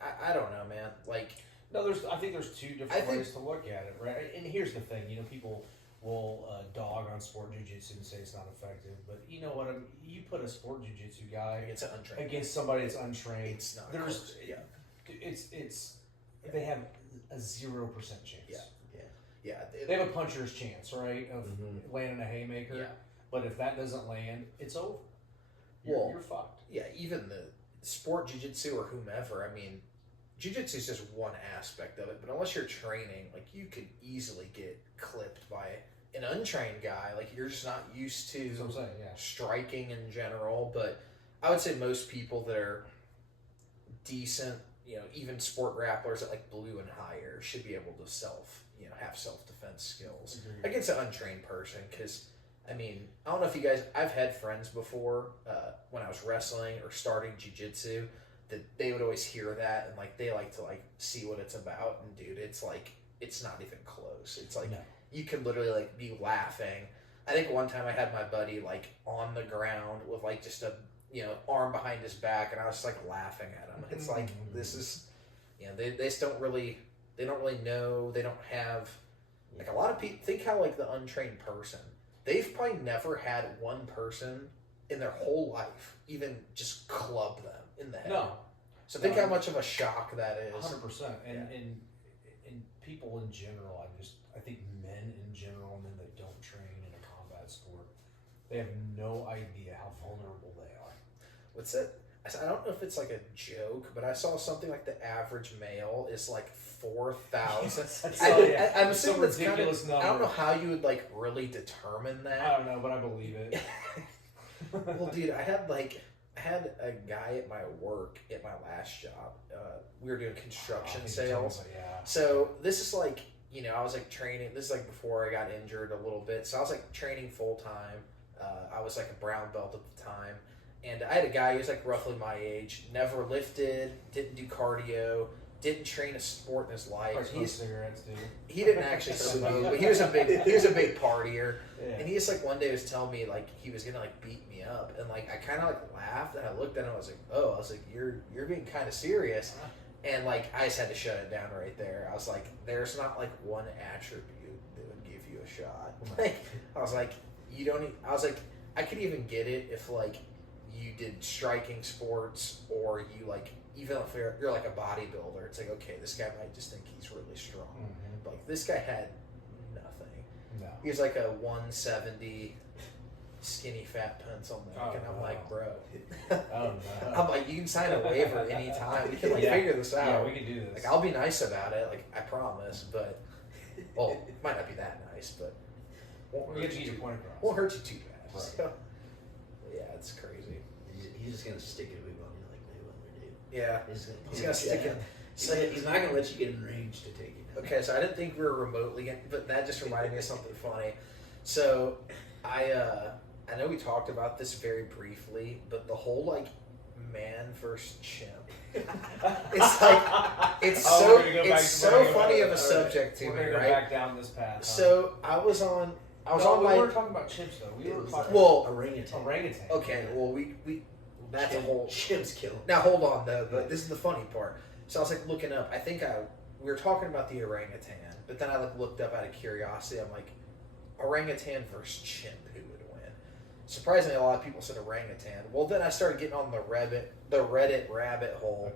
I don't know, man. Like. No, I think there's two different ways to look at it, right? And here's the thing, people will dog on sport jiu-jitsu and say it's not effective, but you know what? You put a sport jiu-jitsu guy against somebody that's untrained. It's not. It's they have a 0% chance. Yeah. They have a puncher's chance, right, of landing a haymaker. Yeah. But if that doesn't land, it's over. You're fucked. Yeah, even the sport jiu-jitsu or whomever. I mean. Jiu-jitsu is just one aspect of it, but unless you're training, like you could easily get clipped by an untrained guy. Like you're just not used to striking in general. But I would say most people that are decent, even sport grapplers at like blue and higher should be able to have self-defense skills against an untrained person. Because I mean, I don't know if you guys, I've had friends before when I was wrestling or starting jiu-jitsu. That they would always hear that and like they like to like see what it's about, and dude, it's like it's not even close. It's like you could literally like be laughing. I think one time I had my buddy like on the ground with like just a arm behind his back, and I was just like laughing at him. It's like this is they just don't really know. They don't have like a lot of people think how like the untrained person, they've probably never had one person in their whole life even just club them in the head. So think how much of a shock that is. 100%. And people in general, I think men in general, men that don't train in a combat sport, they have no idea how vulnerable they are. What's that? I don't know if it's like a joke, but I saw something like the average male is like 4,000. I'm assuming that's kind of. I don't know how you would like really determine that. I don't know, but I believe it. Well, dude, I had a guy at my work at my last job. We were doing construction sales. So this is like, I was like training. This is like before I got injured a little bit. So I was like training full time. I was like a brown belt at the time. And I had a guy who was like roughly my age, never lifted, didn't do cardio, didn't train a sport in his life. Cigarettes, dude. He didn't actually smoke, but he was a big partier. Yeah. And he just like one day was telling me like he was gonna like beat me up, and like I kind of like laughed and I looked at him. I was like, you're being kind of serious, and like I just had to shut it down right there. I was like, there's not like one attribute that would give you a shot. Like I was like, you don't. I was like, I could even get it if like you did striking sports or you like. Even if you're like a bodybuilder, it's like, okay, this guy might just think he's really strong. Mm-hmm. But like, this guy had nothing. No. He was like a 170 skinny fat pencil neck. And I'm like, bro. I'm like, you can sign a waiver anytime. We can like figure this out. Yeah, we can do this. Like, I'll be nice about it. Like, I promise. But, well, it might not be that nice, but won't hurt you too bad. Right. So, yeah, it's crazy. He's just going to stick it with you. Yeah, he's gonna stick it. He's not gonna let you get in range to take it. Okay, so I didn't think we were remotely, but that just reminded me of something funny. So I know we talked about this very briefly, but the whole like man versus chimp. It's so funny of a subject to me, right? Go back down this path. So I was on. We weren't talking about chimps though. We were talking about orangutan. Okay, well we. That's a whole chimps kill. Now hold on though, but this is the funny part. So I was like looking up. We were talking about the orangutan, but then I like looked up out of curiosity. I'm like, orangutan versus chimp, who would win? Surprisingly, a lot of people said orangutan. Well, then I started getting on the Reddit rabbit hole,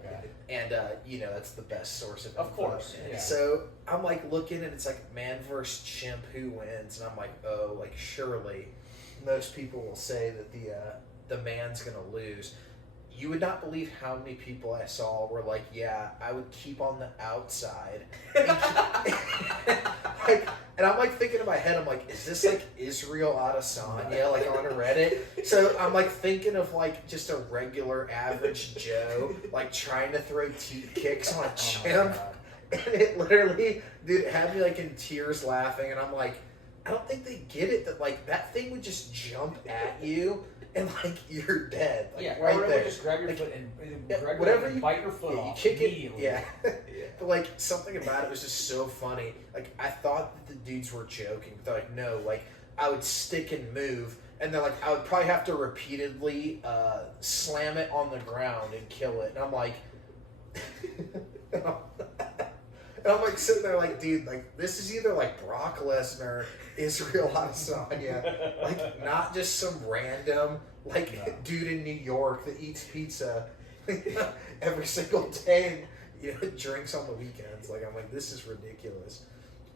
and that's the best source of info. Of course. Yeah. So I'm like looking, and it's like man versus chimp, who wins? And I'm like, oh, like surely most people will say that the man's gonna lose. You would not believe how many people I saw were like, yeah, I would keep on the outside. And I'm like thinking in my head, I'm like, is this like Israel Adesanya like on Reddit? So I'm like thinking of like just a regular average Joe like trying to throw teeth kicks on a chimp. And it literally, dude, it had me like in tears laughing, and I'm like, I don't think they get it that like that thing would just jump at you. And like you're dead, like right or there. Just grab your foot and whatever you bite your foot off. You kick it, yeah. But like something about it was just so funny. Like I thought that the dudes were joking, but they're like, no, like I would stick and move, and then like I would probably have to repeatedly slam it on the ground and kill it. And I'm like, and I'm like sitting there like, dude, like this is either like Brock Lesnar, Israel Adesanya, like not just some random dude in New York that eats pizza every single day and drinks on the weekends. Like I'm like, this is ridiculous.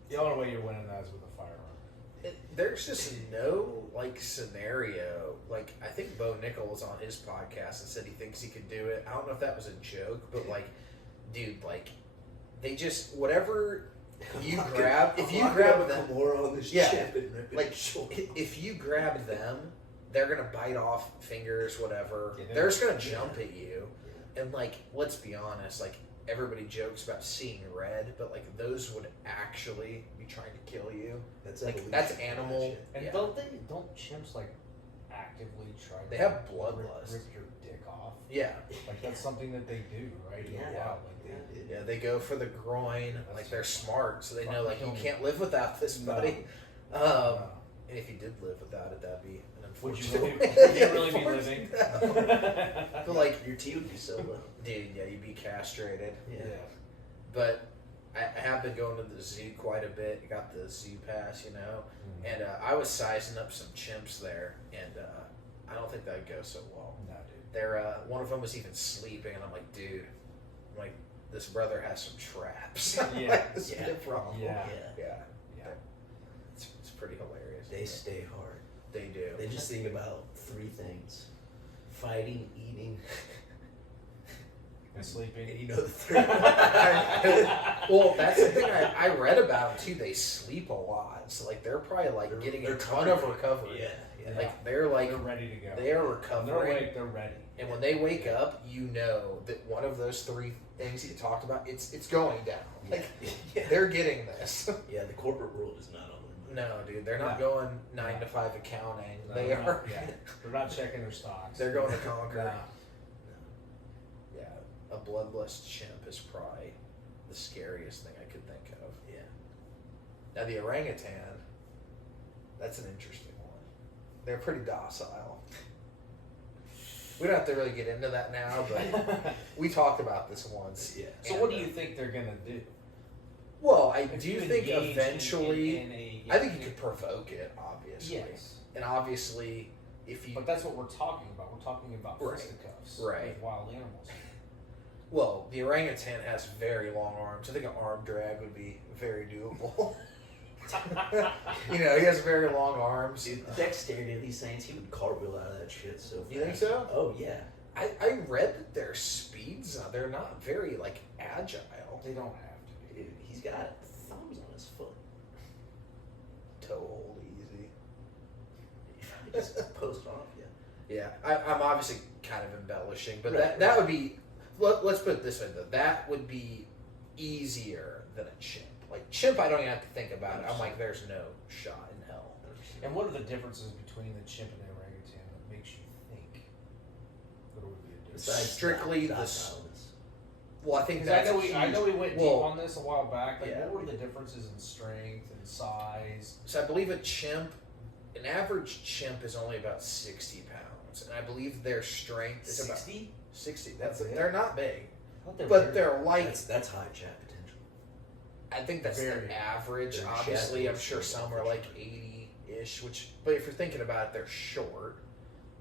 The only way you're winning that is with a firearm. There's just no like scenario. Like I think Bo Nickel was on his podcast and said he thinks he could do it. I don't know if that was a joke, but like, dude, like. They just whatever you grab. If you grab them, like if you grab them, they're gonna bite off fingers, whatever. They're just gonna jump at you, and like let's be honest, like everybody jokes about seeing red, but like those would actually be trying to kill you. That's animal. And don't chimps like actively try? They have bloodlust. Rip your dick off. Yeah, like that's something that they do, right? Yeah, they go for the groin. Like they're smart, so they know like you can't live without this, buddy. And if you did live without it, that'd be an unfortunate. Would you really be living? But like your teeth would be so low, dude. Yeah, you'd be castrated. Yeah. But I have been going to the zoo quite a bit. I got the zoo pass, and I was sizing up some chimps there, and I don't think that'd go so well. No, dude. They're one of them was even sleeping, and I'm like, dude. I'm like, this brother has some traps. Yeah. Like, this is a problem. Yeah. It's pretty hilarious. They stay hard. They do. They just think about 3 things: fighting, eating, and sleeping. And you know the third well, that's the thing I read about them too. They sleep a lot, so like they're probably like getting a ton of recovery. Yeah. Like they're ready to go. They are recovering. They're awake. They're ready. And when they wake up, you know that one of those 3 things you talked about, it's going down. Like they're getting this. Yeah, the corporate world is not on their mind. No, dude, they're not going 9 to 5 accounting. No, they they're are. not, they're not checking their stocks. They're going to conquer. No. Yeah, a bloodlust chimp is probably the scariest thing I could think of. Yeah. Now the orangutan, that's an interesting one. They're pretty docile. We don't have to really get into that now, but we talked about this once. Yeah. So what do you think they're gonna do? Well, I If do you think engage eventually, I think you in could provoke it, obviously. Yes. And obviously, if you... But that's what we're talking about. We're talking about Right. fisticuffs Right. with wild animals. Well, the orangutan has very long arms. I think an arm drag would be very doable. You know, he has very long arms. Dude, the dexterity of these things, he would cartwheel out of that shit so fast. You think so? Oh, yeah. I read that their speeds, they're not very, like, agile. They don't have to be. Dude, he's got thumbs on his foot. Toe hold easy. Just post off, Yeah, I'm obviously kind of embellishing, but that would be, let's put it this way, though. That would be easier than a chimp. Like, chimp, I don't even have to think about it. I'm like, there's no shot in hell. And what are the differences between the chimp and the orangutan that makes you think that it would be a difference? Besides Strictly docileness. Well, I think 'Cause that's I know we went deep well, on this a while back. Like, yeah. what were the differences in strength and size? So I believe an average chimp is only about 60 pounds, and I believe their strength is about 60? 60. That's it? They're not big, They're but they're like. That's high chat potential. I think that's very- the average. They're Obviously, shallow, I'm sure so some for are like sure. 80-ish. But if you're thinking about it, they're short.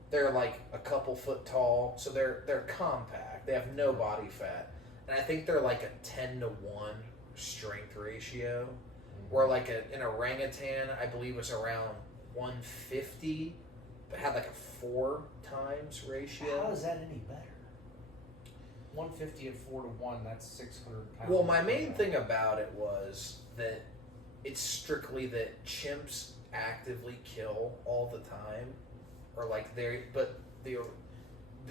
They're like a couple foot tall, so they're compact. They have no body fat, and I think they're like a 10-to-1 strength ratio. Where like an orangutan, I believe, was around 150, but had like a 4 times ratio. How is that any better? 150 at 4 to 1, that's 600 pounds. Well, my main thing about it was that it's strictly that chimps actively kill all the time, or like the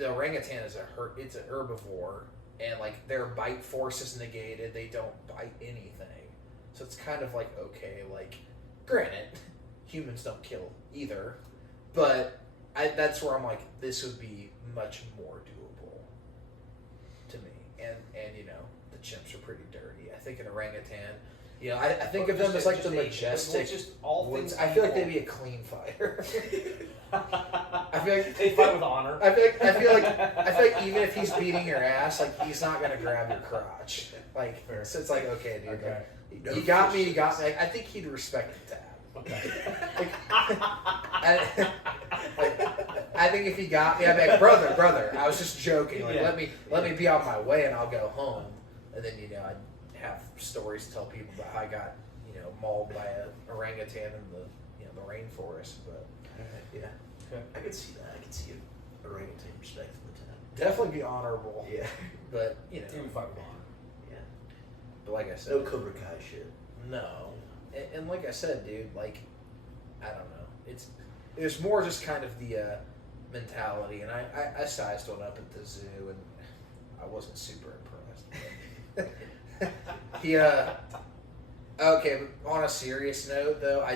orangutan is it's an herbivore, and like their bite force is negated. They don't bite anything, so it's kind of like okay. Like, granted, humans don't kill either, but that's where I'm like, this would be much more doable to me. And you know, the chimps are pretty dirty. I think an orangutan, you know, I think of them as like the majestic. Just all things. I feel like they'd be a clean fighter. I feel like they fight with honor. I feel like even if he's beating your ass, like he's not gonna grab your crotch. Like, Fair. so it's like, okay, dude, Okay. like, you got me. Like, I think he'd respect the tab. Okay. Like, I think if he got me, I'd be like, brother, I was just joking. Like, Yeah. let me be on my way, and I'll go home. And then, you know, I'd have stories to tell people about how I got, you know, mauled by an orangutan in the rainforest. But Yeah. Okay. I could see that. I could see a orangutan respecting the tab. definitely be honorable. Yeah. But you know, He would fight with honor. Yeah. but like I said, No Cobra Kai shit. no. And like I said, dude, like, I don't know. It's more just kind of the mentality, and I sized one up at the zoo, and I wasn't super impressed. Okay, but on a serious note, though, I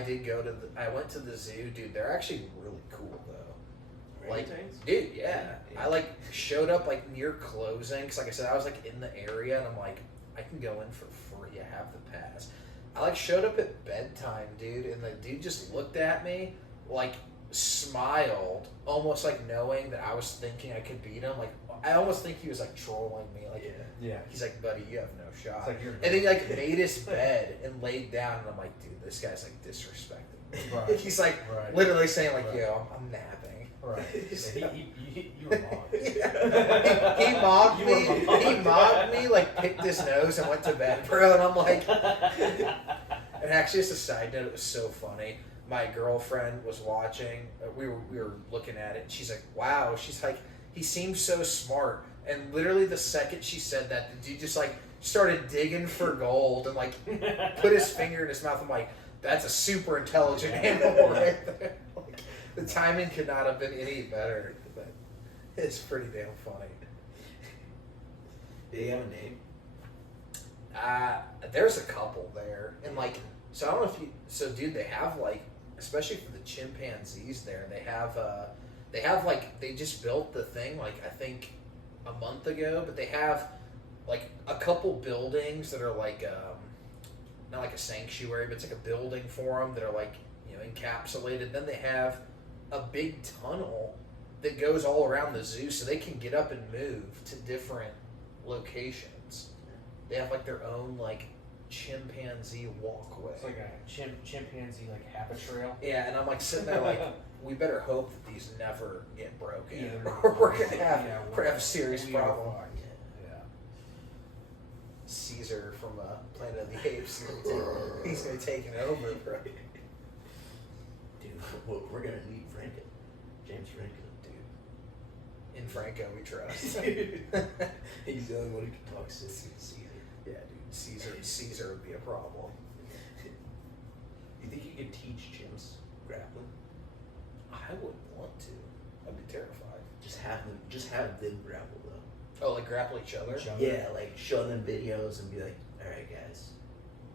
went to the zoo, dude. They're actually really cool, though. Like, Orangutans? dude, yeah. I like showed up like near closing, because like I said, I was like in the area, and I'm like, I can go in for free. I have the pass. I like showed up at bedtime, dude, and the dude just looked at me, like smiled, almost like knowing that I was thinking I could beat him. Like, I almost think he was like trolling me. Like, Yeah. he's like, buddy, you have no shot. It's like you're- And then he like made his bed and laid down, and I'm like, dude, this guy's like disrespecting me. Right. He's like Right. literally saying like, Right. yo, I'm napping. Right. Yeah, you were mocked. He mocked me. He mocked me, like picked his nose and went to bed, bro. And I'm like, and actually, as a side note, it was so funny. My girlfriend was watching. We were looking at it, and she's like, "Wow." She's like, "He seems so smart." And literally, the second she said that, the dude just like started digging for gold and like put his finger in his mouth. I'm like, "That's a super intelligent animal right there." Like, the timing could not have been any better. But it's pretty damn funny. Do you have a name? There's a couple there, and like, so I don't know if you. So, dude, they have like, especially for the chimpanzees there, they have like, they just built the thing like I think a month ago, but they have like a couple buildings that are like not like a sanctuary, but it's like a building for them that are like, you know, encapsulated. Then they have a big tunnel that goes all around the zoo, so they can get up and move to different locations. They have like their own like chimpanzee walkway. It's like a chimpanzee like habit trail. Yeah, and I'm like sitting there like, we better hope that these never get broken, Yeah, or we're gonna have a serious problem. Yeah. Caesar from Planet of the Apes, he's gonna be taking over, bro. Dude, we're gonna need Franco. James Franco. In Franco, we trust. He's the only one who can talk Caesar. Yeah, dude, Caesar would be a problem. You think you could teach Jim's grappling? I wouldn't want to. I'd be terrified. Just have them grapple though. Oh, like grapple each other? Yeah, like show them videos and be like, all right, guys,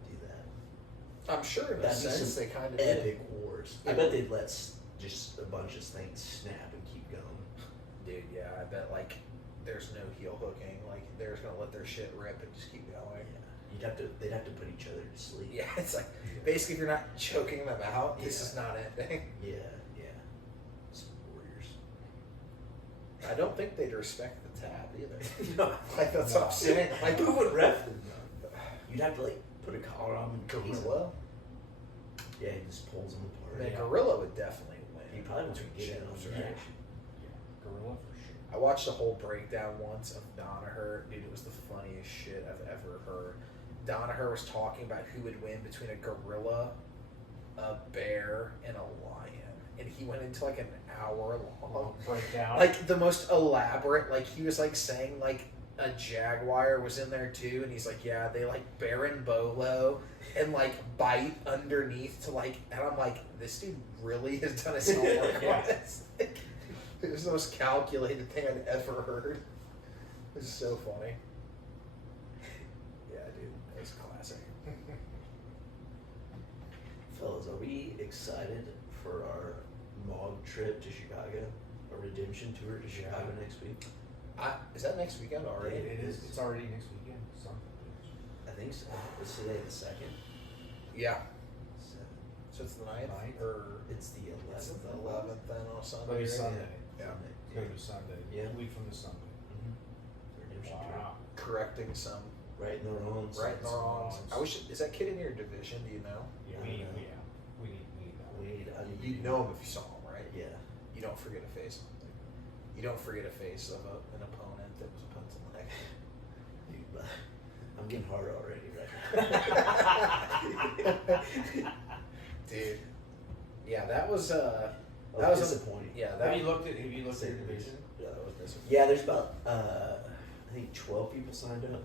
do that. I'm sure in a That'd be sense some they kind of epic wars. I bet they'd let just a bunch of things snap and keep going. Dude, yeah, I bet like there's no heel hooking. Like they're just gonna let their shit rip and just keep going. Yeah, they'd have to put each other to sleep. Yeah, it's like basically if you're not choking them out, this is not ending. Yeah. Some warriors. I don't think they'd respect the tab either. No, Like that's what I'm saying. Like who would ref them though? You'd have to like put a collar on them and tease them. Gorilla. Yeah, he just pulls them apart. Man, Gorilla would definitely win. He probably would get it on Sure. the Gorilla for sure. I watched a whole breakdown once of Danaher. Dude, it was the funniest shit I've ever heard. Danaher was talking about who would win between a gorilla, a bear, and a lion. And he went into like an hour long breakdown. Like the most elaborate, like he was like saying like a jaguar was in there too, and he's like, yeah, they like bolo and like bite underneath to like, and I'm like, this dude really has done his homework on this. Like, it was the most calculated thing I'd ever heard. It was so funny. Yeah, dude, it was classic. Fellas, are we excited for our MOG trip to Chicago? Our redemption tour to Chicago next week? Is that next weekend already? It is. It's already next weekend. I think so. It's today the 2nd. Yeah. So So it's the 9th? Ninth? Or it's the 11th. it's the 11th then on a Sunday? It'll be right? Sunday. Yeah. It's gonna be Sunday. Yeah. A week from the Sunday. Redemption Wow. Correcting some tour. Right in the wrongs. right and some wrongs. wrongs. I wish. Is that kid in your division? Do you know? Yeah, we need that. We need. You'd know him if you saw him, right? Yeah. You don't forget a face. You don't forget a face of an opponent that was a pencil neck. Dude, but I'm getting hard already, right? Dude. Yeah, that was That that was was disappointing. Yeah, Have you looked at your division? Yeah, that was disappointing. Yeah, there's about I think 12 people signed up.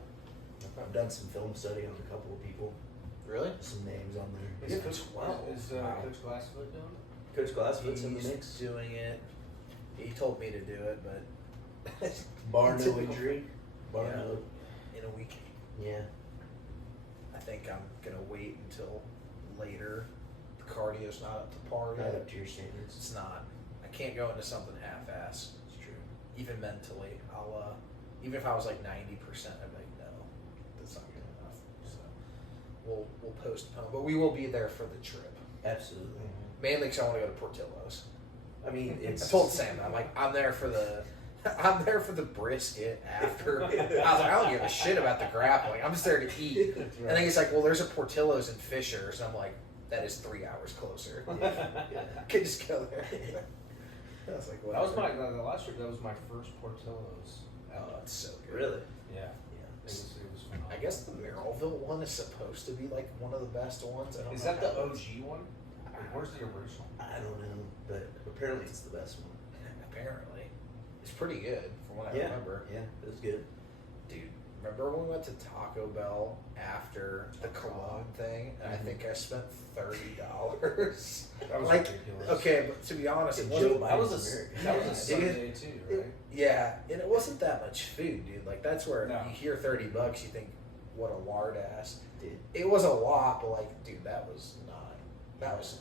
I've done some film study on a couple of people. Really? Some names on there. Yeah, Coach Wow. Is Wow. Coach Glassfoot doing it? Coach Glassfoot's in the He's mix. doing it. He told me to do it, but Bar no injury. Bar Yeah. no. in a week. Yeah. I think I'm gonna wait until later. The cardio's not up to par Not yet. up to your standards. It's not. I can't go into something half-ass. It's true. Even mentally, I'll even if I was like 90%, I'd be like, no, that's not good enough. So we'll postpone, but we will be there for the trip. Absolutely. Mainly because I want to go to Portillo's. I mean, it's. I told Sam, I'm like, I'm there for the brisket after. I was like, I don't give a shit about the grappling. I'm just there to eat. That's And then he's like, well, there's a Portillo's in Fishers. And I'm like, that is 3 hours closer. Yeah. Could just go there. I was like, that was the last trip. That was my first Portillo's. Oh, it's so good. Really? Yeah. It was phenomenal. I guess the Merrillville one is supposed to be like one of the best ones. Is that the OG one? Like, where's the original? I don't know, but apparently it's the best one. Apparently, it's pretty good from what I remember. Yeah, it was good. Dude, remember when we went to Taco Bell after the Cologne thing, and I think I spent $30. That was like, ridiculous. okay, but to be honest, it Joe wasn't. That was a Sunday too, right? Yeah, and it wasn't that much food, dude. Like that's where No. you hear $30, you think, what a lard ass. Dude, It was a lot, but like, dude, that was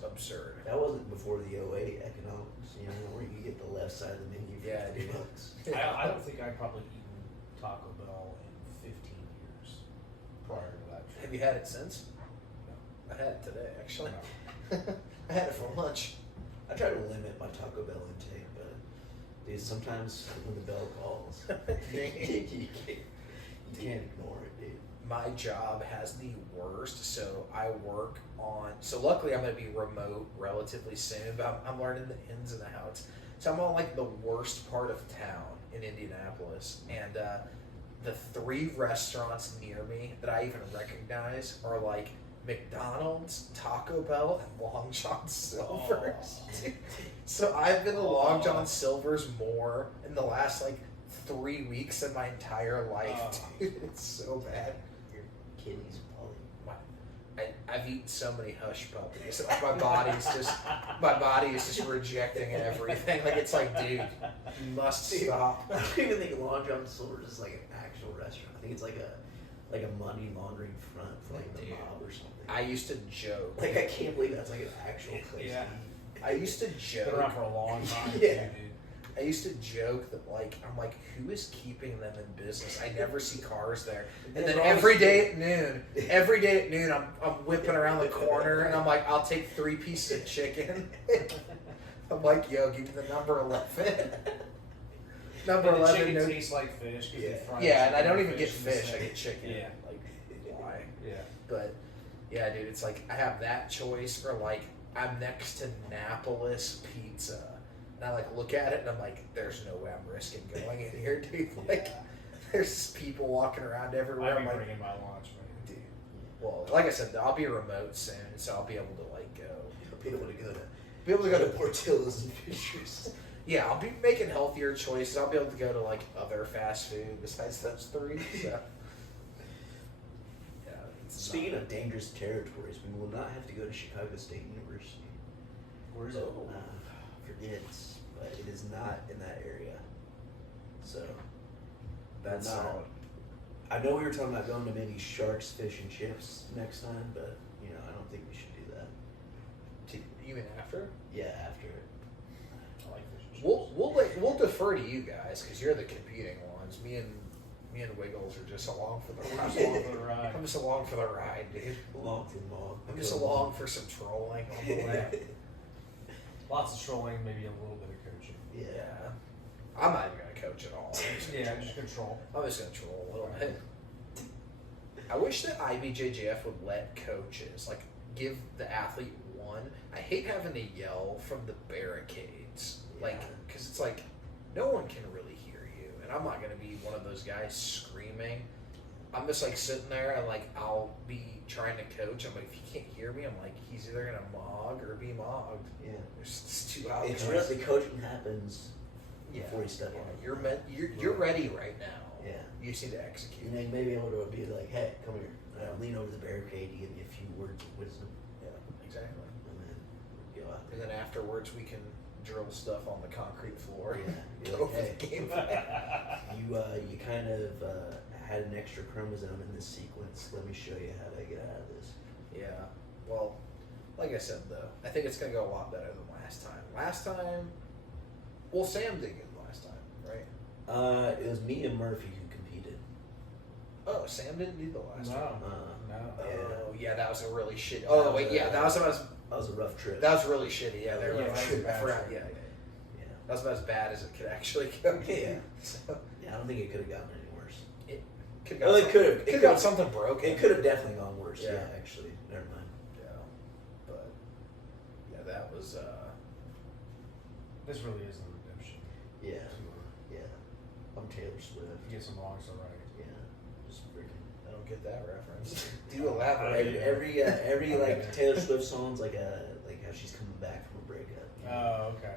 absurd. that wasn't before the '08 economics, you know, where you get the left side of the menu for Yeah, $30. dude. I don't think I'd probably eaten Taco Bell in 15 years prior to that trip. Have you had it since? No. I had it today, actually. No. I had it for lunch. I try to limit my Taco Bell intake, but dude, sometimes when the bell calls, you can't ignore it, dude. My job has the worst, so I work on. So luckily, I'm going to be remote relatively soon, but I'm learning the ins and the outs. So I'm on like the worst part of town in Indianapolis, and the 3 restaurants near me that I even recognize are like McDonald's, Taco Bell, and Long John Silver's. Oh. So I've been to Long John Silver's more in the last like 3 weeks than my entire life, dude. It's so bad. Your kidneys probably. I've eaten so many hush puppies. Like my body is just rejecting everything. Like it's like, dude, you must stop. I don't even think Long John Silver's is like an actual restaurant. I think it's like a money laundering front for like the mob or something. I used to joke. Like I can't believe that's like an actual place. Yeah. To eat. I used to joke. Been around for a long time, Yeah. dude. I used to joke that I'm like, who is keeping them in business? I never see cars there. And then every day at noon, I'm whipping around the corner and I'm like, I'll take 3 pieces of chicken. I'm like, yo, give me the number 11. Number And the 11. chicken No, tastes like fish. 'Cause they fry yeah, and I chicken don't and even get in the fish. I same- get chicken. Yeah. Like, why? Yeah. But yeah, dude, it's like I have that choice, or like I'm next to Napolis Pizza, and I like look at it and I'm like, there's no way I'm risking going in here, dude. Like, there's people walking around everywhere. I'd I'm be like, bringing my lunch, man. dude. Well, like I said, I'll be remote soon, so I'll be able to like go. Be able to go to Be able to go to Portillo's and Fishers. Yeah, I'll be making healthier choices. I'll be able to go to like other fast food besides those 3. So. Yeah. Speaking of dangerous territories, we will not have to go to Chicago State University. Where's So, it? forget, but it is not in that area. So that's solid. I know we were talking about going to maybe Sharks Fish and Chips next time, but you know I don't think we should do that. Even after? Yeah, after it. I like fish and chips. We'll defer to you guys because you're the competing ones. Me and Wiggles are just along for the I'm ride. along for the ride. I'm just along for the ride, dude. Long for the mall. I'm just along for some trolling on the way. Lots of trolling, maybe a little bit of coaching. Yeah. I'm not even gonna coach at all. Yeah, just control. I'm just gonna troll a little bit. I wish that IBJJF would let coaches like give the athlete one. I hate having to yell from the barricades, like, because it's like no one can really hear you, and I'm not gonna be one of those guys screaming. I'm just like sitting there and like I'll be trying to coach. I'm like, if you can't hear me, I'm like, he's either gonna mog or be mogged. Yeah. There's just 2 outcomes. It's really the coaching happens before you step on it. You're ready right now. Yeah. You just need to execute. And then maybe able to be like, hey, come here. Lean over the barricade to give me a few words of wisdom. Yeah, exactly. And then go out And there. then afterwards, we can drill stuff on the concrete floor. Yeah. Be Go like, for hey, the game. you kind of had an extra chromosome in this sequence. Let me show you how to get out of this. Yeah. Well, like I said, though, I think it's going to go a lot better than last time. Last time, well, Sam did good last time, right? It was me and Murphy who competed. Oh, Sam didn't do the last No. time. No. Oh, yeah, that was a really shitty. Oh, wait, yeah, that was a rough trip. That was really shitty. Yeah, they were Yeah, like, that was a bad I forgot. trip. Yeah. Yeah. That was about as bad as it could actually go. Yeah. So, Yeah, I don't think it could have gotten any worse. could Well, it could have. Could have got something broken. It could have definitely gone worse. Yeah. Yeah, actually. Never mind. Yeah, but yeah, that was This really is the redemption. Yeah. Yeah. I'm Taylor Swift. Get some wrongs to right. Yeah. Just freaking. I don't get that reference. Do elaborate. Every like Taylor Swift song's like how she's coming back from a breakup. Oh, okay.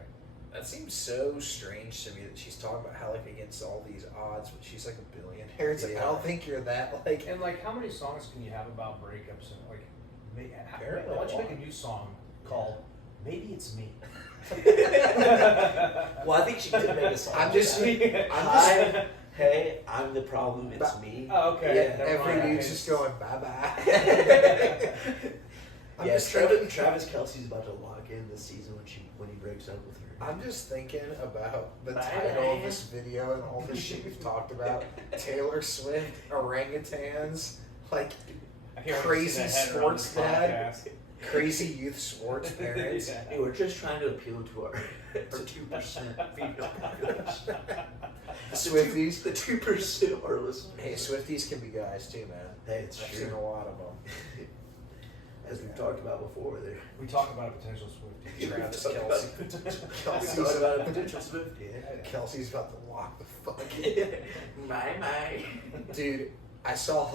That seems so strange to me that she's talking about how like against all these odds, but she's like a billionaire. It's like I don't think you're that like. And like, how many songs can you have about breakups? And like, Apparently why don't you a make a new song called "Maybe It's Me"? Well, I think she did make a song. Hey, I'm the problem. It's me. Oh, okay. Yeah, every dude's just going bye bye. Yes, Travis Kelce's about to lock in this season when he breaks up with her. I'm just thinking about the Bye, title of bye. this video and all the shit we've talked about. Taylor Swift, orangutans, like I can't crazy wait to see that header on sports this dad, podcast. crazy youth sports parents. Yeah. Hey, we're just trying to appeal to our 2% female population. Swifties. The 2% of our listeners. Hey, Swifties can be guys too, man. Hey, it's I've true. seen a lot of them. As we've talked about before, We talk about a potential Swiftie. Travis talked Kelce. we Kelsey's talked about a potential Swift. Kelsey's about to lock the fuck in. My. Dude, I saw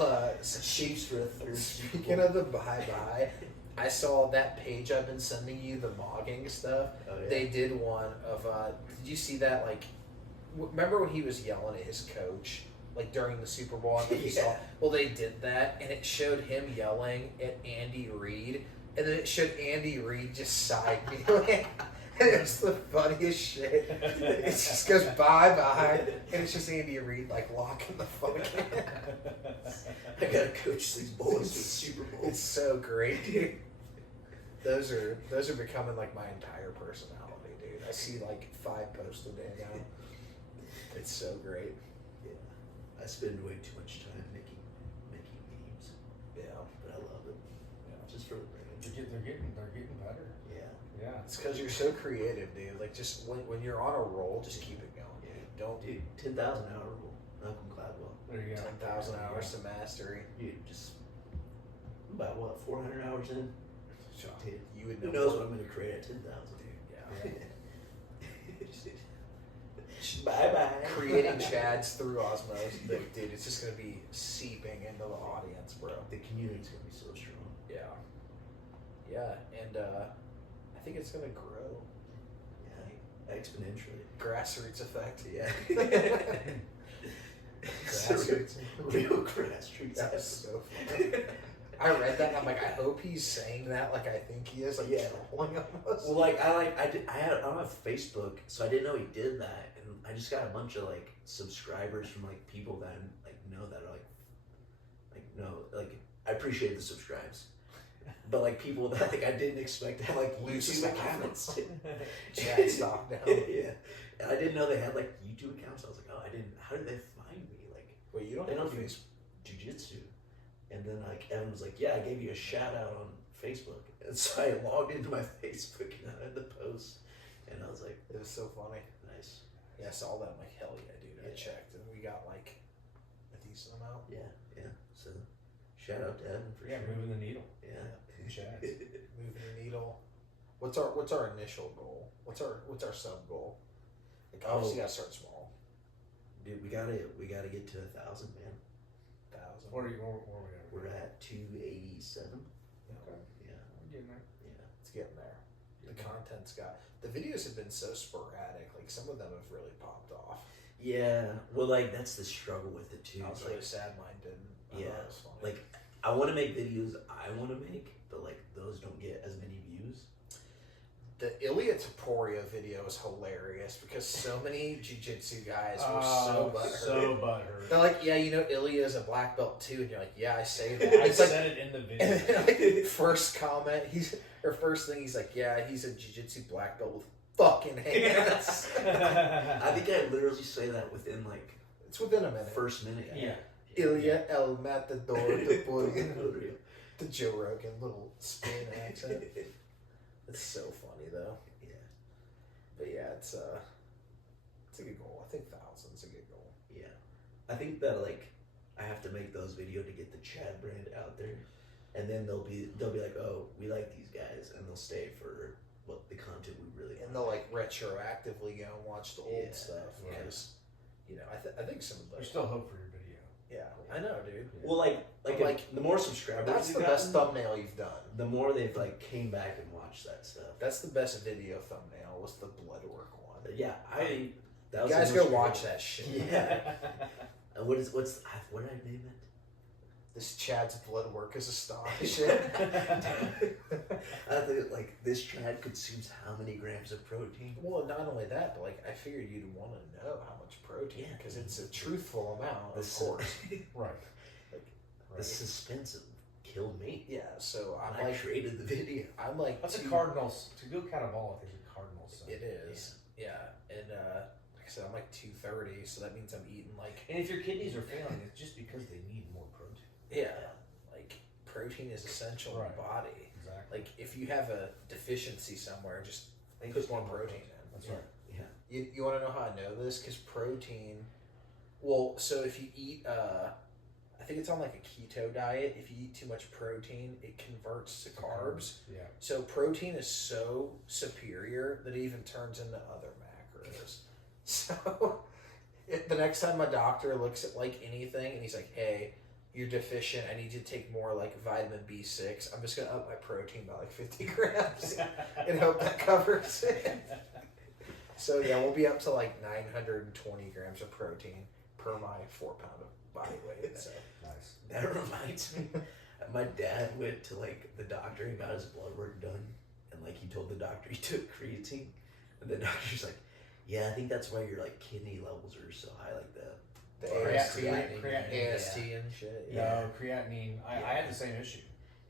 Chiefs for a third. speaking of the bye-bye, I saw that page I've been sending you, the mogging stuff. Oh, yeah. They did one of, did you see that, like, remember when he was yelling at his coach, like, during the Super Bowl? And you saw, well, they did that, and it showed him yelling at Andy Reid, and then it showed Andy Reid just side kneeling. And it's the funniest shit. It just goes bye-bye, and it's just Andy Reid, like, locking the fuck in. I gotta coach these boys to the Super Bowl. It's so great, dude. Those are becoming like my entire personality, dude. I see like 5 posts a day now. It's so great. Yeah, I spend way too much time making memes. Yeah, but I love it. Yeah. Just for the brand. They're getting better. Yeah. Yeah. It's because you're so creative, dude. Like just when you're on a roll, just keep it going, dude. Don't Dude, 10,000 hour rule. Malcolm Gladwell. There you go. 10,000 hours to mastery. Dude, just about what 400 hours in. Dude, You would who know knows more. what I'm gonna create at 10,000, Yeah. Bye bye. Creating Chads through osmosis, dude. It's just gonna be seeping into the audience, bro. The community's gonna be so strong. Yeah. Yeah, and I think it's gonna grow. Yeah, exponentially. Grassroots effect. Yeah. Grassroots. Real grassroots. That was so funny. I read that and I'm like, I hope he's saying that like I think he is, like trolling us. Well, I don't have Facebook, so I didn't know he did that, and I just got a bunch of like subscribers from like people that I like know that are like I appreciate the subscribes, but like people that like I didn't expect to have like Lose YouTube stuff. accounts. Chad stopped down. Yeah, and I didn't know they had like YouTube accounts. I was like, oh, I didn't. How did they find me? Like, Wait, you don't they have don't do Facebook? Jiu-Jitsu. And then like Evan was like, yeah, I gave you a shout out on Facebook. And so I logged into my Facebook and I had the post. And I was like, It was so funny. nice. Yeah, I saw that. I'm like, hell yeah, dude. I Yeah. checked and we got like a decent amount. Yeah. So shout out to Evan for Yeah, sure. moving the needle. Yeah. Chad. Moving the needle. What's our initial goal? What's our sub goal? Like obviously you gotta start small. Dude, we gotta get to 1,000, man. 1,000. Where are we at? We're at 287. Okay. Yeah. We're getting there. Yeah. It's getting there. The content's got the videos have been so sporadic. Like some of them have really popped off. Yeah. Well, like that's the struggle with it too. I was It's really like, sad mine didn't. I Yeah, thought it was funny. like I want to make videos I want to make, but like those don't get as many views. the Ilya Taporia video is hilarious because so many jiu-jitsu guys were so butthurt. They're like, yeah, you know, Ilya is a black belt too, and you're like, yeah, I say that. I It's said like, it in the video. and then, like, first comment, first thing, he's like, yeah, he's a jiu-jitsu black belt with fucking hands. I think I literally say that within like It's within a minute. first minute. Yeah. Ilya El Matador Taporia. The Joe Rogan little Spain accent. It's so funny though. Yeah. But yeah, it's a good goal. I think 1,000's a good goal. Yeah. I think that like I have to make those videos to get the Chad brand out there, and then they'll be like, oh, we like these guys, and they'll stay for what the content we really and they'll like retroactively go and watch the old stuff Yeah. because I think some of There's those. still hope for your video. Yeah, I know, dude. Well, like the more subscribers That's you've the best gotten, thumbnail you've done. the more they've like came back and watched that stuff. That's the best video thumbnail. Was the blood work one? Yeah, that You was guys the go most watch creative. that shit. Yeah. What did I name it? This Chad's blood work is astonishing. I think like this Chad consumes how many grams of protein? Well, not only that, but like I figured you'd want to know how much protein because it's a truthful amount, of course. Right. The suspense killed me. Yeah, so I'm I like, created the video. I'm like, That's a cardinal. To go catabolic is a cardinal sin. It is, yeah, and like I said, I'm like 230, so that means I'm eating like, And if your kidneys are failing, it's just because they need more protein. yeah, like protein is essential in the body. Exactly. Like if you have a deficiency somewhere, just put more protein in. That's right. Yeah. You want to know how I know this? Because protein, well, so if you eat, I think it's on like a keto diet. If you eat too much protein, it converts to carbs. Yeah. So protein is so superior that it even turns into other macros. So the next time my doctor looks at like anything and he's like, hey, you're deficient, I need you to take more like vitamin B6, I'm just going to up my protein by like 50 grams and hope that covers it. So yeah, we'll be up to like 920 grams of protein per my 4 pound of body weight. So. Nice. That reminds me. My dad went to like the doctor and got his blood work done, and like he told the doctor he took creatine, and the doctor's like, "Yeah, I think that's why your like kidney levels are so high, like the AST, creatinine, AST and shit. No, creatinine. I had the same issue.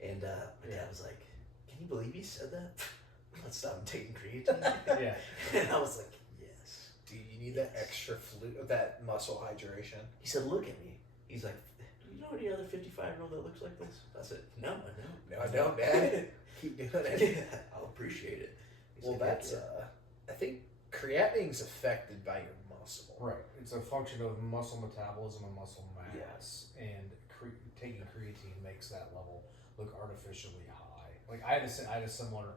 And my dad was like, "Can you believe you said that? Let's stop taking creatine." Yeah. And I was like, "Yes." Do you need that extra fluid, that muscle hydration? He said, "Look at me." He's like, "Do you know any other 55-year-old that looks like this?" I said, "No, I don't." No, I don't, Dad. Keep doing it. I'll appreciate it. He's Well, like, that's I think creatinine's affected by your muscle. Right. It's a function of muscle metabolism and muscle mass, and taking creatine makes that level look artificially high. Like I had a similar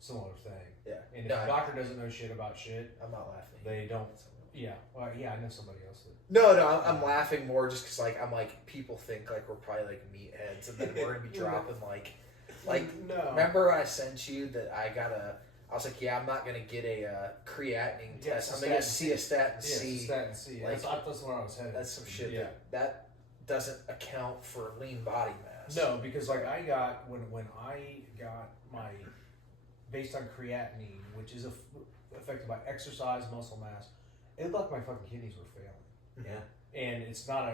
thing. Yeah. And if the doctor doesn't know shit about shit, I'm not laughing. they don't. Yeah. Well, yeah, I know somebody else that. No, I'm laughing more just because like I'm like people think like we're probably like meatheads and then we're gonna be dropping like no. Remember I sent you that I was like, yeah, I'm not gonna get a creatinine test. I'm gonna get Cystatin C. Yeah, Cystatin C. Like, that's where I was headed. That's some shit Yeah. that doesn't account for lean body mass. No, because like I got when I got my based on creatinine, which is affected by exercise, muscle mass, it looked like my fucking kidneys were failing. Yeah. And it's not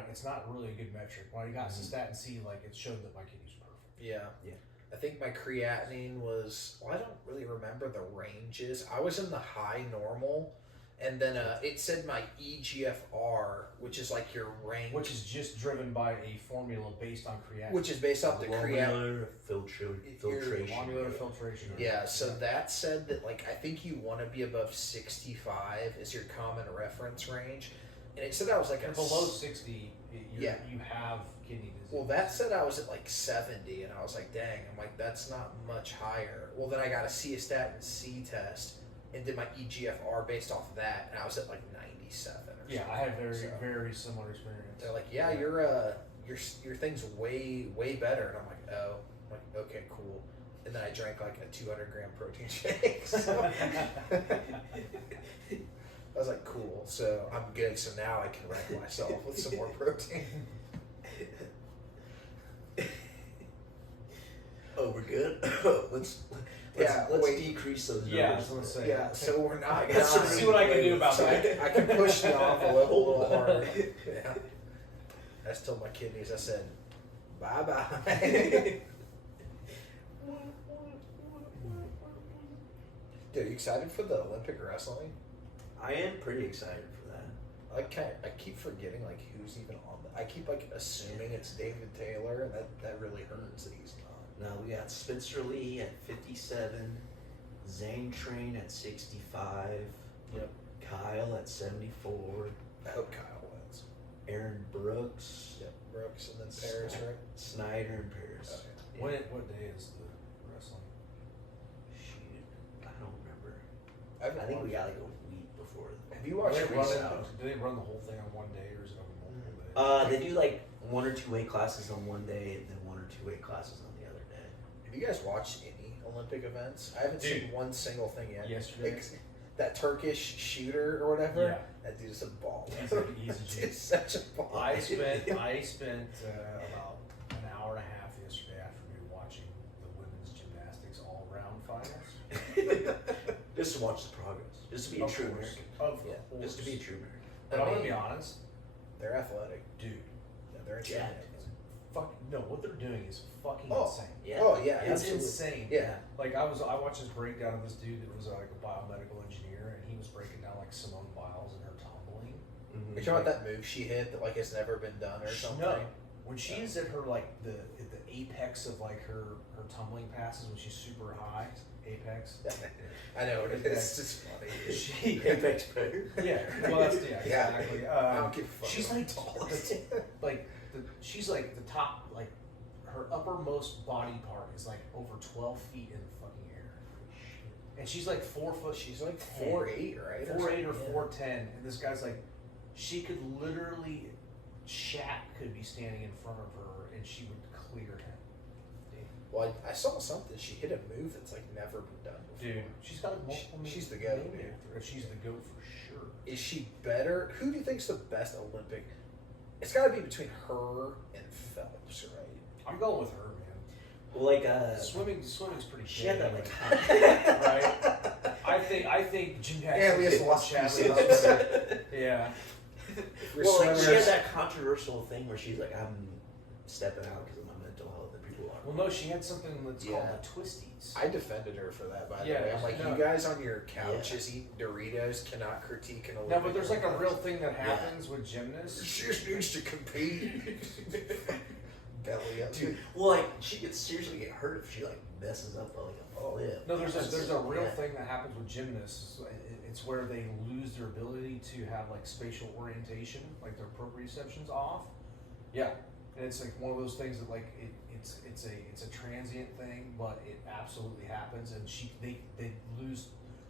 really a good metric. When I got Cystatin C, like it showed that my kidneys were perfect. Yeah. Yeah. I think my creatinine was, well, I don't really remember the ranges. I was in the high normal, and then it said my EGFR, which is like your range. Which is just driven by a formula based on creatinine. Which is based off the creatinine. Glomerular filtration. Glomerular filtration. Yeah, so that said that, like, I think you want to be above 65 is your common reference range. And it said I was like And below 60, you have kidney disease. Well, that said I was at like 70, and I was like, dang, I'm like, that's not much higher. Well, then I got a Cystatin C test and did my EGFR based off of that, and I was at like 97 or something. Yeah, I had very similar experience. They're like, yeah, your thing's way better, and I'm like, oh, I'm like, okay, cool. And then I drank like a 200-gram protein shake. So I was like, cool, so I'm good. So now I can wreck myself with some more protein. Oh, we're good. let's decrease those numbers. Yeah, I was gonna say. Yeah, so we're not. Let's see what I can do about that. I can push the envelope a little harder. Yeah. I just told my kidneys, I said, bye-bye. Dude, you excited for the Olympic wrestling? I am pretty excited for that. I keep forgetting like who's even on that. I keep like assuming it's David Taylor, and that really hurts that he's not. Now we got Spencer Lee at 57, Zane Train at 65, Yep. Kyle at 74, I hope Kyle wins. Aaron Brooks, Yep, Brooks and then Paris, right? Snyder and Paris. Okay. Yeah. What day is the wrestling? Shoot, I don't I think we got like a week before. Have you watched Do Freestyle? they run the whole thing on one day, or is it on multiple days? They do like 1 or 2 weight classes on one day, and then 1 or 2 weight classes on the other day. Have you guys watched any Olympic events? I haven't seen one single thing yet. Yesterday. That Turkish shooter or whatever. Yeah. That dude's a ball. He's such a ball. I spent about an hour and a half yesterday afternoon watching the women's gymnastics all-round finals. Just to watch the progress. Just to be a true American. Of Yeah. course. Just to be a true American. But I'm gonna be honest, They're athletic. dude. Yeah, they're Jacked. intimidating. No, what they're doing is fucking Oh. insane. Yeah. Oh yeah, It's absolutely. insane. Yeah. Like I watched this breakdown of this dude that was like a biomedical engineer, and he was breaking down like Simone Biles and her tumbling. Mm-hmm. You're talking about that move she hit that like has never been done or something? No, when she is at her like the apex of like her tumbling passes when she's super high, apex. I know it is. It's just funny. She Apex player. Yeah, well that's exactly. I don't give a fuck. She's like she's like the top, like her uppermost body part is like over 12 feet in the fucking air, and she's like 4 foot. She's like 4'8", right? 4'8" or 4'10", and this guy's like, she could literally, Shaq could be standing in front of her and she would clear him. Well, I saw something. She hit a move that's like never been done before. Dude, she's got like multiple. She's the goat, dude. She's the goat for sure. Is she better? Who do you think's the best Olympic? It's got to be between her and Phelps, right? I'm going with her, man. Well, like Swimming's pretty. she had that like. Right. I think gymnastics. we just lost Yeah. Well, like she had that controversial thing where she's like, I'm stepping out because of my mental health, and people are. Well, no, she had something that's called the twisties. I defended her for that, by the Yeah, way. I'm like, no. you guys on your couches eating Doritos cannot critique an Olympic. No, but there's like a event. real thing that happens with gymnasts. She just needs to compete. Belly up. Dude, well, like she could seriously get hurt if she like messes up like a flip. No, there's a real Yeah. thing that happens with gymnasts. It's where they lose their ability to have like spatial orientation, like their proprioception's off. Yeah, and it's like one of those things that like it's a transient thing, but it absolutely happens, and they lose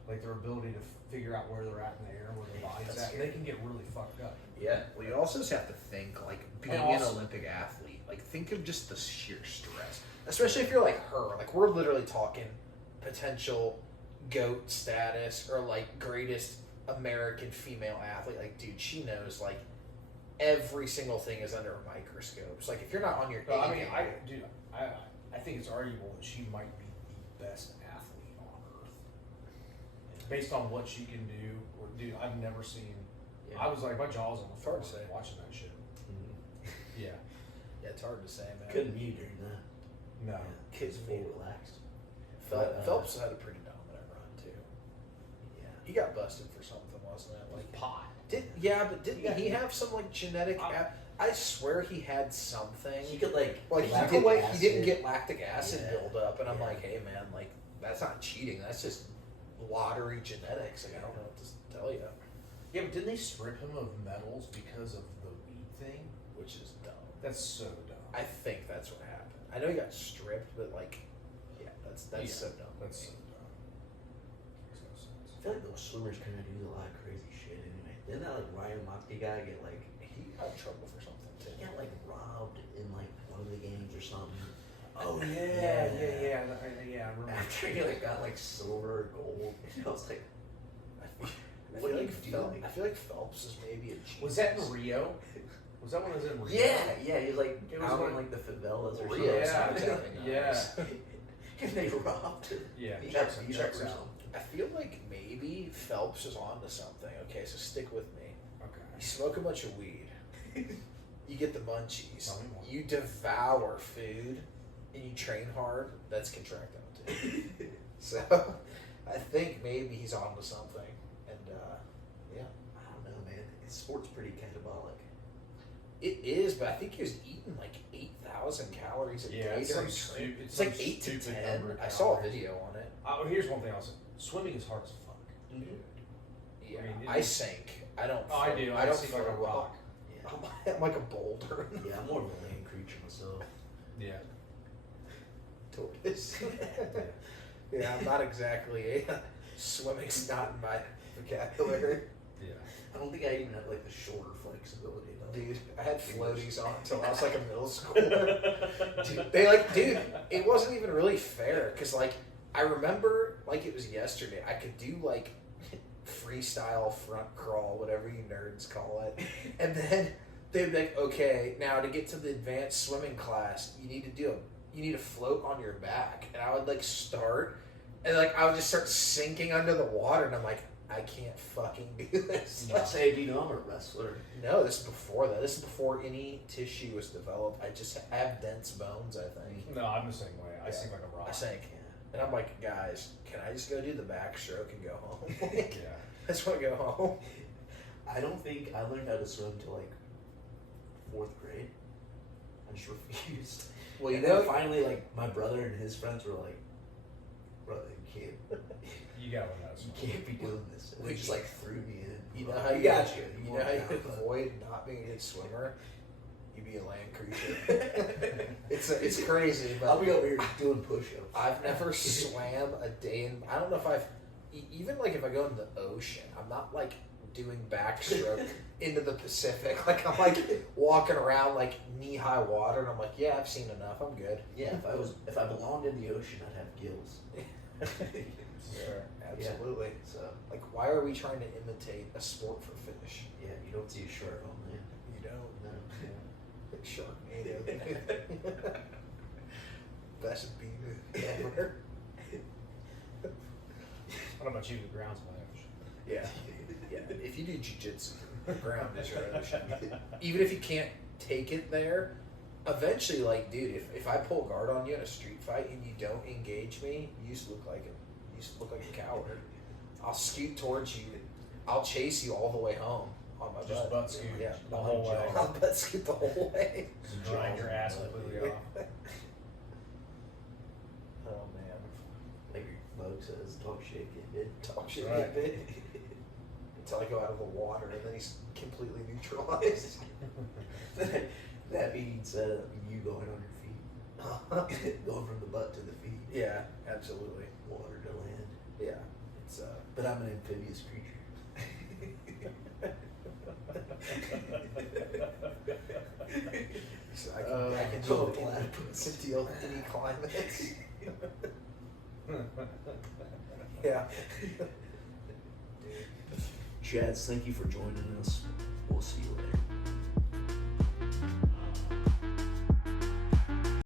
like their ability to figure out where they're at in the air, where their body's at, and they can get really fucked up. Yeah. Well, you also just have to think like being an Olympic athlete. Like think of just the sheer stress, especially if you're like her. Like we're literally talking potential GOAT status or like greatest American female athlete. Like, dude, she knows like every single thing is under a microscope. It's like if you're not on your But, A I mean, game, I think it's arguable that she might be the best athlete on earth, based on what she can do. Or, dude, I've never seen. Yeah. I was like, my jaw's on the floor Hard to say. watching that shit. Yeah. yeah, it's hard to say, man. Couldn't mute during that. No. Kids full relaxed. Phelps had a pretty dominant run too. Yeah. He got busted for something, wasn't it? Like Pot. but didn't he have some like genetic? I swear he had something. He could like. He didn't get lactic acid Yeah. buildup, and I'm Yeah. like, hey man, like that's not cheating. That's just lottery genetics. Like I don't know what to tell you, Yeah, but didn't they strip him of medals because of the weed thing? which is dumb. That's so dumb. I think that's what happened. I know he got stripped, but like, yeah, that's so dumb. That's so dumb. Makes no sense. I feel like those swimmers kind of do a lot of crazy shit anyway. Didn't that like Ryan Lochte guy get like He got in trouble for something too. he got like robbed in like one of the games or something? Oh yeah. I remember. After he like got like silver or gold, I was like, what are you doing? I feel like Phelps is maybe a genius. Was that in Rio? Was that when it was in Rio? Yeah, he was like It was out when- in like the favelas or something. Rio, Yeah, yeah. And they robbed him. Yeah, He got checks beat up or out. something. I feel like maybe Phelps is onto something. Okay, so stick with me. Okay. You smoke a bunch of weed. You get the munchies. Tell me more. You devour food, and you train hard. That's contractile too. So, I think maybe he's onto something. And yeah, I don't know, man. Sport's pretty catabolic. it is. But I think he was eating like 8,000 calories a Yeah, day it's during some training. stupid- It's like some 8 to stupid 10. number of I saw a calories. video on it. Here's one thing I'll say: swimming is hard as fuck. Mhm. Yeah, I mean, I sink. I don't. Oh, I do. I don't sink like a float well. rock. Yeah. I'm like a boulder. Yeah, I'm more of a land creature myself. Yeah. Tortoise. Yeah, I'm not exactly a Swimming's not in my vocabulary. Yeah. I don't think I even have like the shoulder flexibility. Dude, I had floaties on until I was like a middle schooler. Dude, it wasn't even really fair because like I remember like it was yesterday. I could do like freestyle front crawl, whatever you nerds call it, and then they'd be like, okay, now to get to the advanced swimming class, you need to float on your back, and I would like start, and like I would just start sinking under the water, and I'm like, I can't fucking do this. I say, do you know I'm a wrestler? No, this is before that. This is before any tissue was developed. I have dense bones, I think. No, I'm the same way. I sink like a rock. I sank. And I'm like, guys, can I just go do the backstroke and go home? Like, Yeah. I just want to go home. I don't think I learned how to swim till like 4th grade. I just refused. Well, and then finally, like my brother and his friends were like, "Brother, you can't. You got one of those. You can't be doing this." And they just like threw me in. You know how you know how you could avoid not being a good swimmer? You be a land creature. it's crazy, but I'll be over here doing push-ups. I've never swam a day in. I don't know if I've even like if I go in the ocean, I'm not like doing backstroke into the Pacific. Like I'm like walking around like knee-high water, and I'm like, yeah, I've seen enough. I'm good. Yeah, if I belonged in the ocean, I'd have gills. Sure, absolutely. Yeah. So like, why are we trying to imitate a sport for fish? yeah, you don't see a shark on land. You don't. No. Sharknado. Best B movie ever. I don't know about you, the ground's my ocean. Yeah. Yeah. If you do jiu-jitsu, the ground is your ocean. Even if you can't take it there, eventually, like, dude, if I pull guard on you in a street fight and you don't engage me, you just look like a coward. I'll scoot towards you. I'll chase you all the way home on my Just butt scoot Yeah, the whole way. I'll butt scoot the whole way. Just grind your ass completely off. Oh man, Like your mug says, talk shit, get bit. talk shit, Right. get bit. Until I go out of the water, and then he's completely neutralized. That means you going on your feet, going from the butt to the feet, Yeah, absolutely. water to land. Yeah, it's But I'm an amphibious creature. so I can deal with any climate. Yeah. Chads, thank you for joining us. We'll see you later.